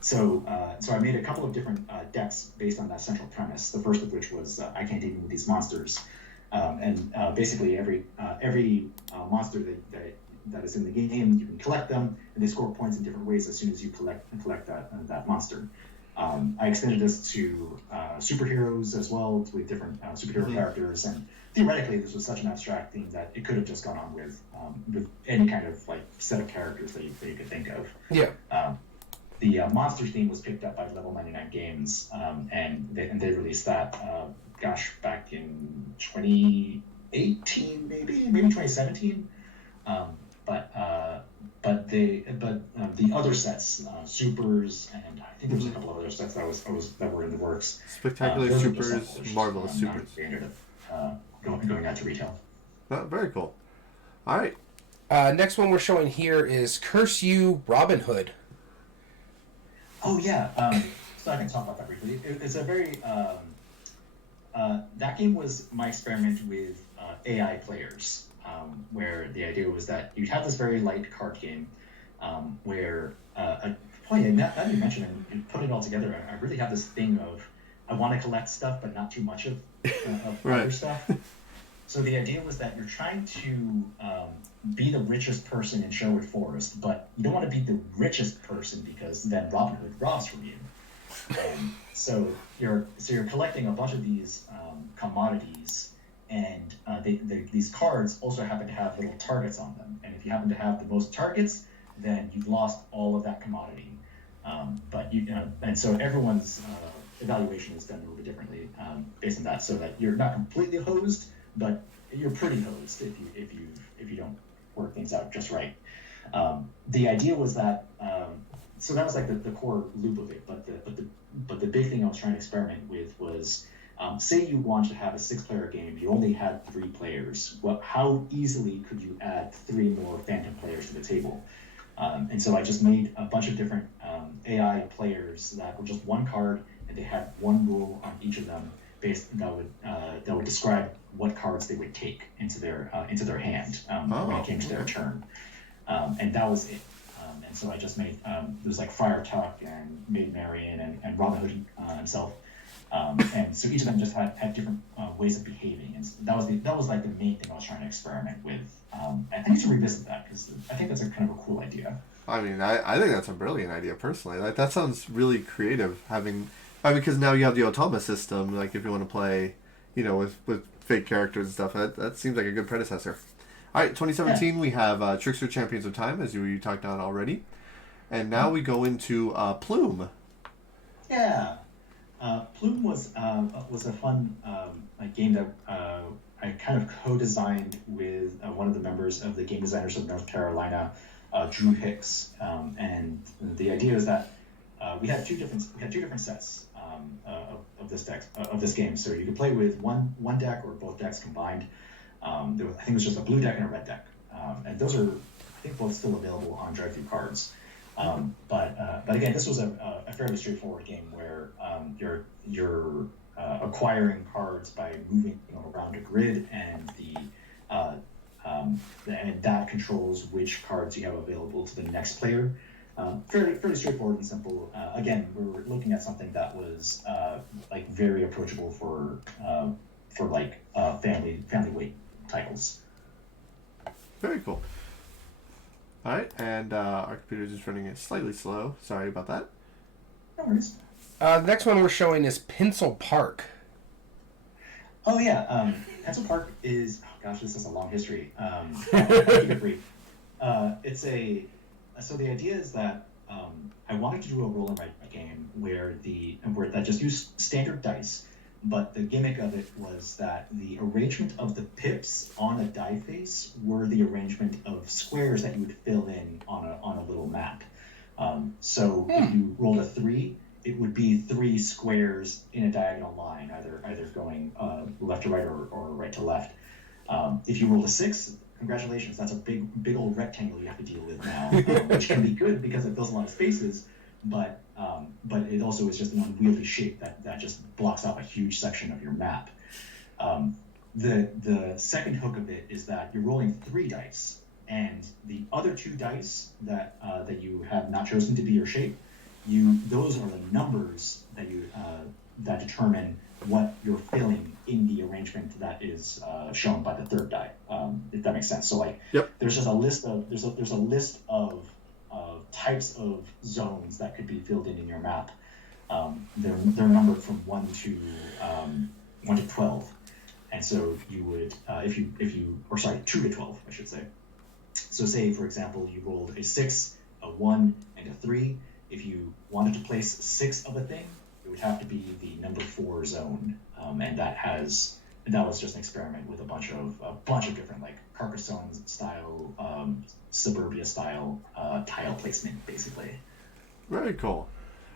So I made a couple of different decks based on that central premise. The first of which was I can't even with these monsters. Basically every monster that is in the game, you can collect them, and they score points in different ways as soon as you collect that monster. I extended this to superheroes as well, with different superhero characters, and theoretically this was such an abstract theme that it could have just gone on with any kind of like set of characters that you could think of. Yeah. The monster theme was picked up by Level 99 Games, and they released that, back in 2018, maybe 2017. But the other sets, Supers, and I think there was a couple of other sets that were in the works. Spectacular those were Supers, just Marvelous not Supers. ended up going out to retail. Oh, very cool. All right. Next one we're showing here is Curse You Robin Hood. Oh yeah, so I can talk about that briefly. It's a very that game was my experiment with AI players, where the idea was that you'd have this very light card game, where now that you mentioned it and put it all together, I really have this thing of I want to collect stuff, but not too much of Right. other stuff. So the idea was that you're trying to be the richest person in Sherwood Forest, but you don't want to be the richest person because then Robin Hood robs from you. So you're collecting a bunch of these commodities, and these cards also happen to have little targets on them. And if you happen to have the most targets, then you've lost all of that commodity. And so everyone's evaluation is done a little bit differently based on that, so that you're not completely hosed, but you're pretty hosed if you don't work things out just right. The idea was that so that was like the core loop of it, but the big thing I was trying to experiment with was say you want to have a 6-player game, you only had 3 players. How easily could you add 3 more phantom players to the table? And so I just made a bunch of different AI players that were just 1 card, and they had 1 rule on each of them that would describe what cards they would take into their hand when it came to their turn, and that was it. And so I just made there was like Friar Tuck and Maid Marian and Robin Hood himself, and so each of them just had different ways of behaving, and that was like the main thing I was trying to experiment with. I think you should revisit that because I think that's a kind of a cool idea. I mean, I think that's a brilliant idea personally. Like that sounds really creative. Because now you have the Otama system. Like if you want to play, with fake characters and stuff, that seems like a good predecessor. All right, 2017 we have Trickster Champions of Time, as you talked on already, and now we go into Plume. Yeah, Plume was a fun game that I kind of co-designed with one of the members of the Game Designers of North Carolina, Drew Hicks, and the idea is that we had two different sets of this game. So you could play with one deck or both decks combined. I think it was just a blue deck and a red deck, and those are I think both still available on drive-thru cards. But again, this was a fairly straightforward game where you're acquiring cards by moving around a grid, and and that controls which cards you have available to the next player. Fairly straightforward and simple. Again, we were looking at something that was like very approachable for like family weight titles. Very cool. All right, and our computer is just running it slightly slow. Sorry about that. No worries. The next one we're showing is Pencil Park. Oh yeah, Pencil Park is. Oh gosh, this is a long history. I'll keep it brief. So the idea is that I wanted to do a roll and write game where that just used standard dice, but the gimmick of it was that the arrangement of the pips on a die face were the arrangement of squares that you would fill in on a little map. So if you rolled a 3, it would be 3 squares in a diagonal line, either going left to right or right to left. If you rolled a 6, congratulations, that's a big old rectangle you have to deal with now, which can be good because it fills a lot of spaces, but it also is just an unwieldy shape that just blocks off a huge section of your map. The second hook of it is that you're rolling 3 dice, and the other 2 dice that you have not chosen to be your shape, those are the numbers that determine what you're filling in the arrangement that is shown by the third die. If that makes sense. So like, Yep. there's just a list of types of zones that could be filled in your map. They're numbered from 1 to 12, and so you would if you 2 to 12, I should say. So say, for example, you rolled a 6, a 1, and a 3. If you wanted to place 6 of a thing, it would have to be the number 4 zone, and that was just an experiment with a bunch of different like Carcassonne style, suburbia style tile placement, basically. Very cool.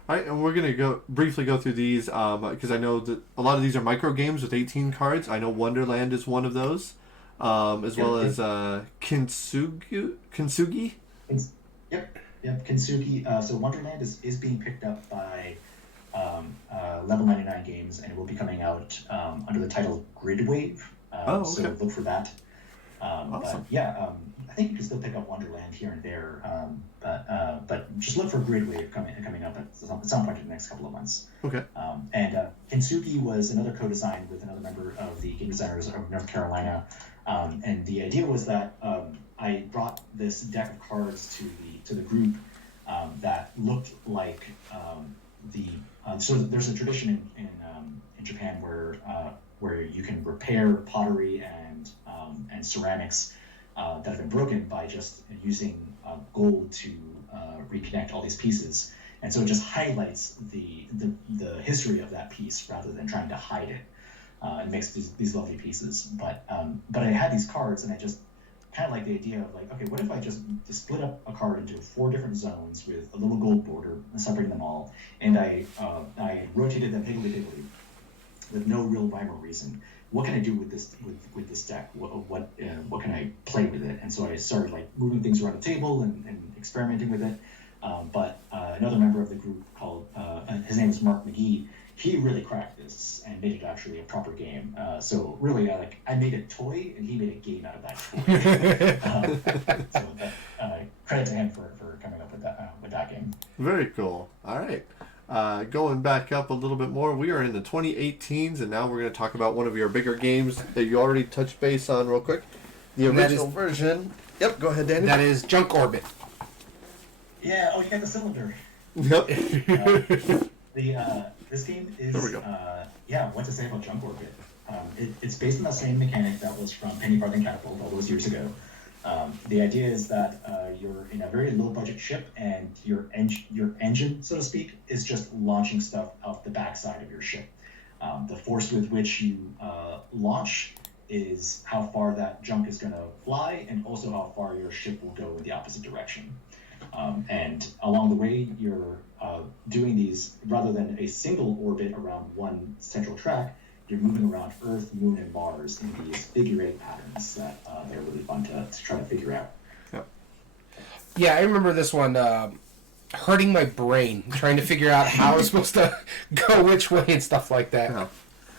All right, and we're gonna briefly go through these because I know that a lot of these are micro games with 18 cards. I know Wonderland is one of those, as well as Kintsugi. Yep, Kintsugi. So Wonderland is being picked up by Level 99 Games, and it will be coming out under the title Gridwave. Okay. So look for that. Awesome. But yeah, I think you can still pick up Wonderland here and there. But just look for Gridwave coming up at some point in the next couple of months. Okay. And Kintsugi was another co-design with another member of the Game Designers of North Carolina. And the idea was that I brought this deck of cards to the group that looked like so there's a tradition in Japan where you can repair pottery and ceramics that have been broken by just using gold to reconnect all these pieces, and so it just highlights the history of that piece rather than trying to hide it. It makes these lovely pieces, but I had these cards, and I just kind of like the idea of like, okay, what if I just split up a card into 4 different zones with a little gold border and separating them all, and I rotated them higgledy-piggledy with no real rhyme or reason. What can I do with this deck? What can I play with it? And so I started like moving things around the table and experimenting with it. But another member of the group called his name is Mark McGee. He really cracked this and made it actually a proper game. So really, I made a toy, and he made a game out of that toy. So credit to him for coming up with that game. Very cool. All right. Going back up a little bit more, we are in the 2018s, and now we're going to talk about one of your bigger games that you already touched base on real quick. The original version. Yep, go ahead, Danny. That is Junk Orbit. Yeah, you got the cylinder. Yep. This game is, There we go. What to say about Junk Orbit. It's based on the same mechanic that was from Penny Farthing Catapult all those years ago. The idea is that you're in a very low-budget ship, and your engine, so to speak, is just launching stuff out the backside of your ship. The force with which you launch is how far that junk is going to fly, and also how far your ship will go in the opposite direction. And along the way, you're doing these, rather than a single orbit around one central track, you're moving around Earth, Moon, and Mars in these figure-8 patterns that they're really fun to try to figure out. Yep. Yeah, I remember this one hurting my brain, trying to figure out how I was supposed to go which way and stuff like that. Yeah.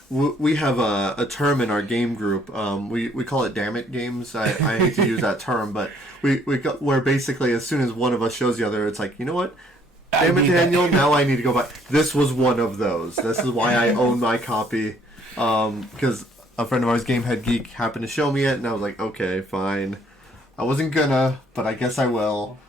We have a term in our game group. We call it "damn it" games. I hate to use that term, but where basically as soon as one of us shows the other, it's like, you know what? Damn it, Daniel! Now I need to go back. This was one of those. This is why I own my copy, because a friend of ours, Gamehead Geek, happened to show me it, and I was like, okay, fine. I wasn't gonna, but I guess I will.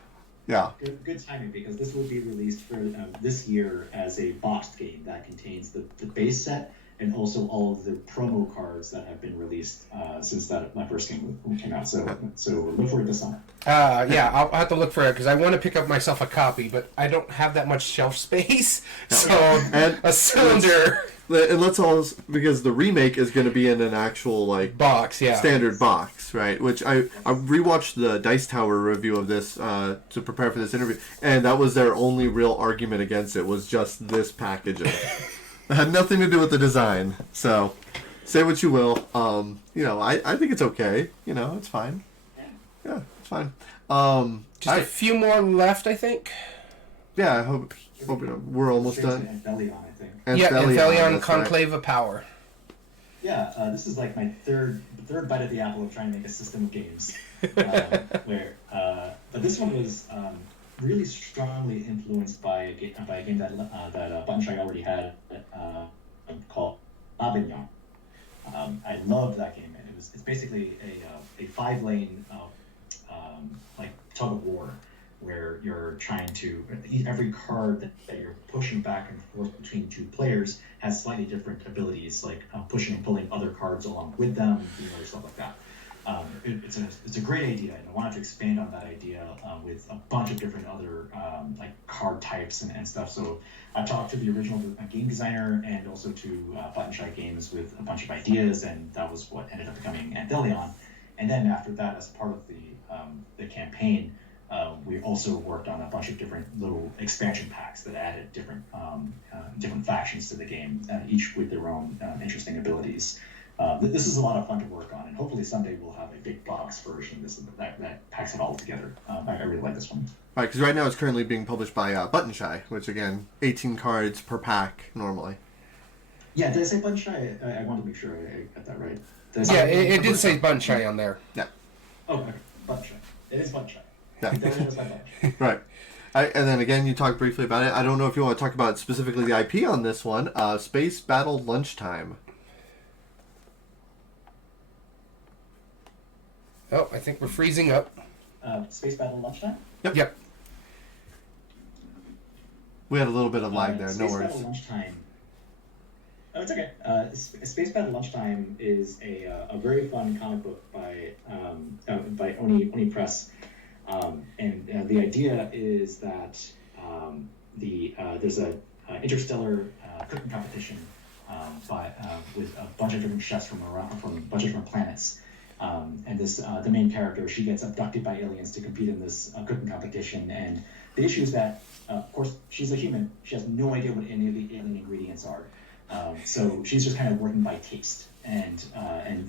Yeah. Good timing, because this will be released for this year as a boxed game that contains the base set and also all of the promo cards that have been released since my first game came out. So look for it this summer. Yeah, I'll have to look for it because I want to pick up myself a copy, but I don't have that much shelf space. So And a cylinder and let's all, because the remake is going to be in an actual like box, yeah, standard box, right? Which I rewatched the Dice Tower review of this to prepare for this interview, and that was their only real argument against it, was just this packaging. It had nothing to do with the design. So, say what you will. I think it's okay. It's fine. Yeah, it's fine. Just a few more left, I think. Yeah, I hope we're almost Straight to done. Anthelion, I think. Anthelion that's Conclave of Power. Yeah, this is like my third bite at the apple of trying to make a system of games. But this one was really strongly influenced by a game that Button Shy already had called Avignon. I loved that game. It's basically a 5-lane like tug of war, where you're trying to every card that you're pushing back and forth between two players has slightly different abilities, like pushing and pulling other cards along with them, and other stuff like that. It's a great idea, and I wanted to expand on that idea with a bunch of different other like card types and stuff. So I talked to the original game designer and also to Button Shy Games with a bunch of ideas, and that was what ended up becoming Anthelion. And then after that, as part of the campaign, we also worked on a bunch of different little expansion packs that added different factions to the game, each with their own interesting abilities. This is a lot of fun to work on, and hopefully someday we'll have a big box version that packs it all together. I really like this one. Right, because right now it's currently being published by Button Shy, which again, 18 cards per pack normally. Yeah, did I say Button Shy? I wanted to make sure I got that right. Yeah, it did say Button Shy on there. Yeah. Oh, okay. Button Shy. It is Button Shy. Yeah. It is my Button Shy. Right. And then again, you talked briefly about it. I don't know if you want to talk about specifically the IP on this one. Space Battle Lunchtime. Oh, I think we're freezing up. Space Battle Lunchtime? Yep. We had a little bit of lag there. No Space worries. Battle Lunchtime. Oh, it's okay. Space Battle Lunchtime is a very fun comic book by Oni Press, and the idea is that there's a interstellar cooking competition with a bunch of different chefs from a bunch of different planets. And the main character, she gets abducted by aliens to compete in this cooking competition. And the issue is that, of course, she's a human. She has no idea what any of the alien ingredients are. So she's just kind of working by taste and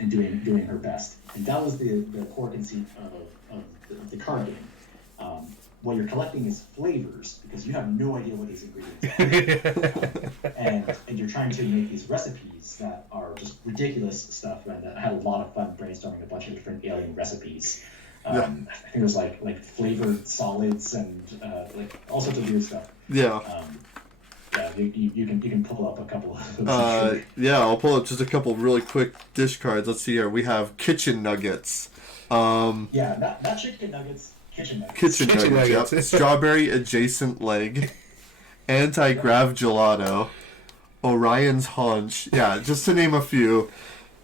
doing her best. And that was the core conceit of the card game. What you're collecting is flavors, because you have no idea what these ingredients are. and you're trying to make these recipes that are just ridiculous stuff. And I had a lot of fun brainstorming a bunch of different alien recipes. I think it was like flavored solids and like all sorts of weird stuff. Yeah. You can pull up a couple of those. Yeah, I'll pull up just a couple really quick dish cards. Let's see here. We have kitchen nuggets. Not chicken nuggets. Kitchen nuggets. Yep. Strawberry adjacent leg. Anti-grav gelato. Orion's haunch. Yeah, just to name a few.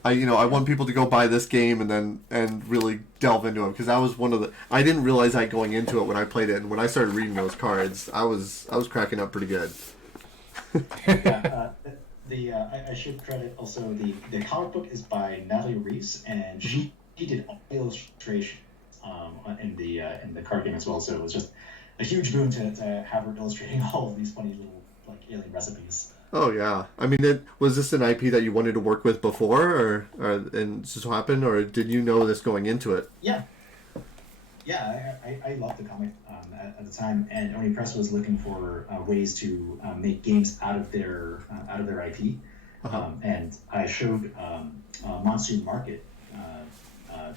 I want people to go buy this game and really delve into it, because that was one of the. I didn't realize that going into it when I played it, and when I started reading those cards, I was cracking up pretty good. I should credit also the comic book is by Natalie Reeves, and she did all the illustration in the card game as well. So it was just a huge boon to have her illustrating all of these funny little like alien recipes. Oh yeah, I mean, was this an IP that you wanted to work with before, or and this happened, or did you know this going into it? Yeah, I loved the comic at the time, and Oni Press was looking for ways to make games out of their IP, and I showed Monsoon Market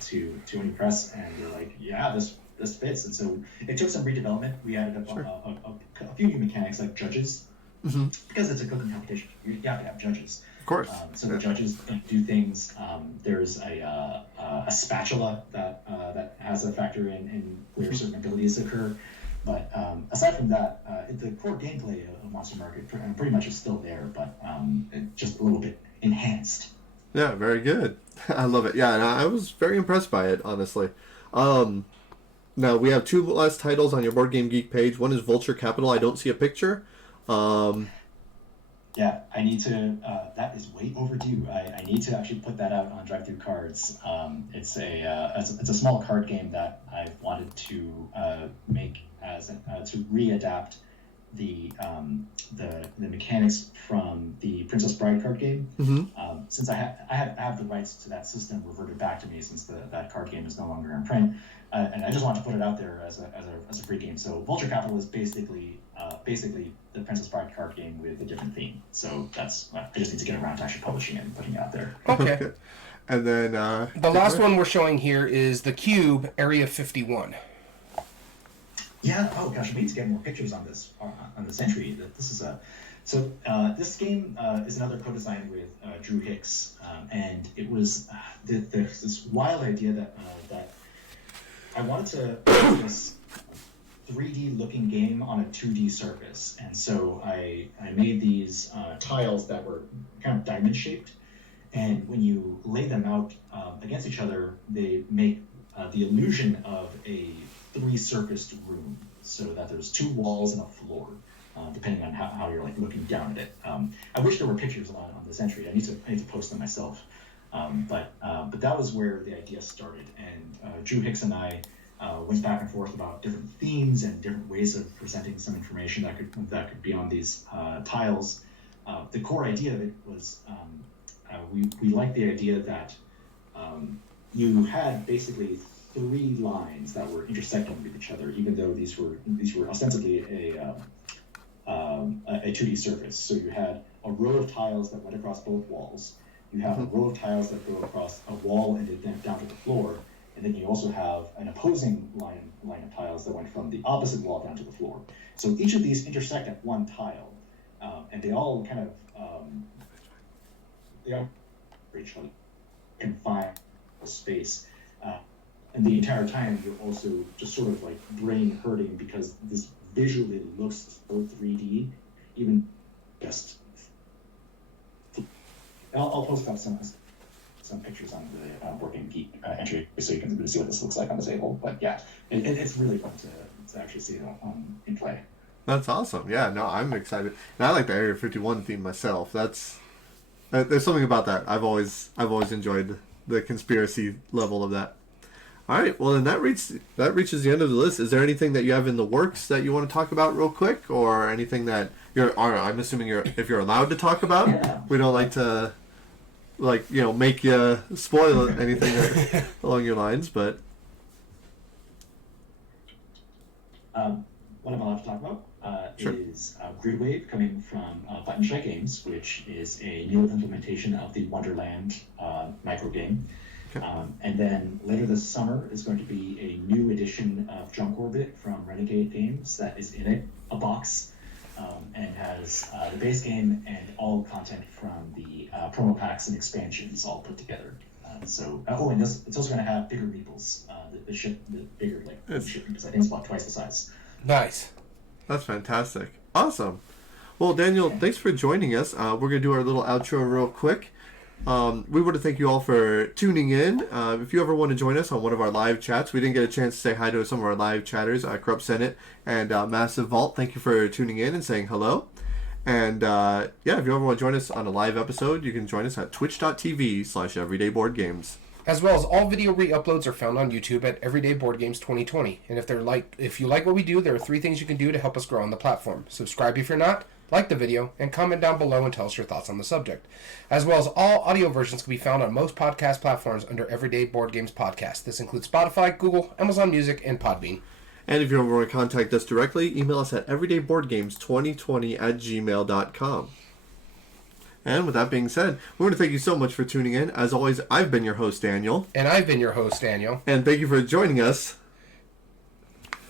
to Oni Press, and they're like, yeah, this fits, and so it took some redevelopment. We added a few new mechanics like judges. Mm-hmm. Because it's a cooking competition, you have to have judges. Of course. So the judges do things. There's a spatula that has a factor in where certain abilities occur. But aside from that, the core gameplay of Monster Market pretty much is still there, but just a little bit enhanced. Yeah, very good. I love it. Yeah, and I was very impressed by it, honestly. Now, we have two last titles on your Board Game Geek page. One is Vulture Capital. I don't see a picture. Yeah, I need to. That is way overdue. I need to actually put that out on Drive Through Cards. It's a small card game that I wanted to make to readapt the mechanics from the Princess Bride card game. Since I have the rights to that system reverted back to me since that card game is no longer in print, and I just wanted to put it out there as a free game. So Vulture Capital is basically the Princess Bride card game with a different theme. So that's I just need to get around to actually publishing it and putting it out there. Okay. And then the last one we're showing here is the Cube Area 51. Yeah. Oh gosh, we need to get more pictures on this entry. This is this game is another co-design with Drew Hicks, and it was this wild idea that I wanted to make this 3D looking game on a 2D surface, and so I made these tiles that were kind of diamond shaped, and when you lay them out against each other, they make the illusion of a three-surfaced room, so that there's two walls and a floor, depending on how you're like looking down at it. I wish there were pictures on this entry. I need to post them myself. But that was where the idea started, and Drew Hicks and I went back and forth about different themes and different ways of presenting some information that could be on these tiles. The core idea of it was we liked the idea that you had basically three lines that were intersecting with each other, even though these were ostensibly a 2D surface. So you had a row of tiles that went across both walls. You have a row of tiles that go across a wall and then down to the floor, and then you also have an opposing line of tiles that went from the opposite wall down to the floor. So each of these intersect at one tile, and they all kind of they all each other confine space. And the entire time, you're also just sort of like brain hurting because this visually looks so 3D, even just. I'll post up some pictures on the Board Game Geek entry so you can really see what this looks like on the table. But yeah, it's really fun to actually see it in play. That's awesome. Yeah, no, I'm excited. And I like the Area 51 theme myself. There's something about that. I've always enjoyed the conspiracy level of that. All right, well then that reaches the end of the list. Is there anything that you have in the works that you want to talk about real quick, or anything that I'm assuming if you're allowed to talk about? Yeah. We don't like to make you spoil anything along your lines, but what I'm allowed to talk about Sure. is Gridwave coming from Button Shy Games, which is a new implementation of the Wonderland micro game. Okay. And then later this summer is going to be a new edition of Junk Orbit from Renegade Games that is in a box and has the base game and all content from the promo packs and expansions all put together. And it's also going to have bigger meeples, the bigger ship meeples. I think it's about twice the size. Nice. That's fantastic. Awesome. Well, Daniel, thanks for joining us. We're going to do our little outro real quick. We want to thank you all for tuning in. If you ever want to join us on one of our live chats, we didn't get a chance to say hi to some of our live chatters, Corrupt Senate and Massive Vault. Thank you for tuning in and saying hello. And if you ever want to join us on a live episode, you can join us at twitch.tv/everydayboardgames. As well as all video re-uploads are found on YouTube at Everyday Board Games 2020. And if you like what we do, there are 3 things you can do to help us grow on the platform. Subscribe if you're not, like the video, and comment down below and tell us your thoughts on the subject. As well as all audio versions can be found on most podcast platforms under Everyday Board Games Podcast. This includes Spotify, Google, Amazon Music, and Podbean. And if you want to contact us directly, email us at everydayboardgames2020@gmail.com. And with that being said, we want to thank you so much for tuning in. As always, I've been your host, Daniel. And I've been your host, Daniel. And thank you for joining us.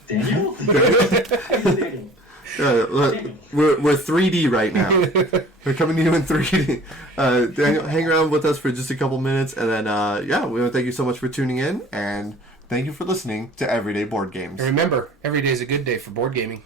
Daniel? We're 3D right now. We're coming to you in 3D. Daniel, hang around with us for just a couple minutes, and then we want to thank you so much for tuning in, and thank you for listening to Everyday Board Games. And remember, every day is a good day for board gaming.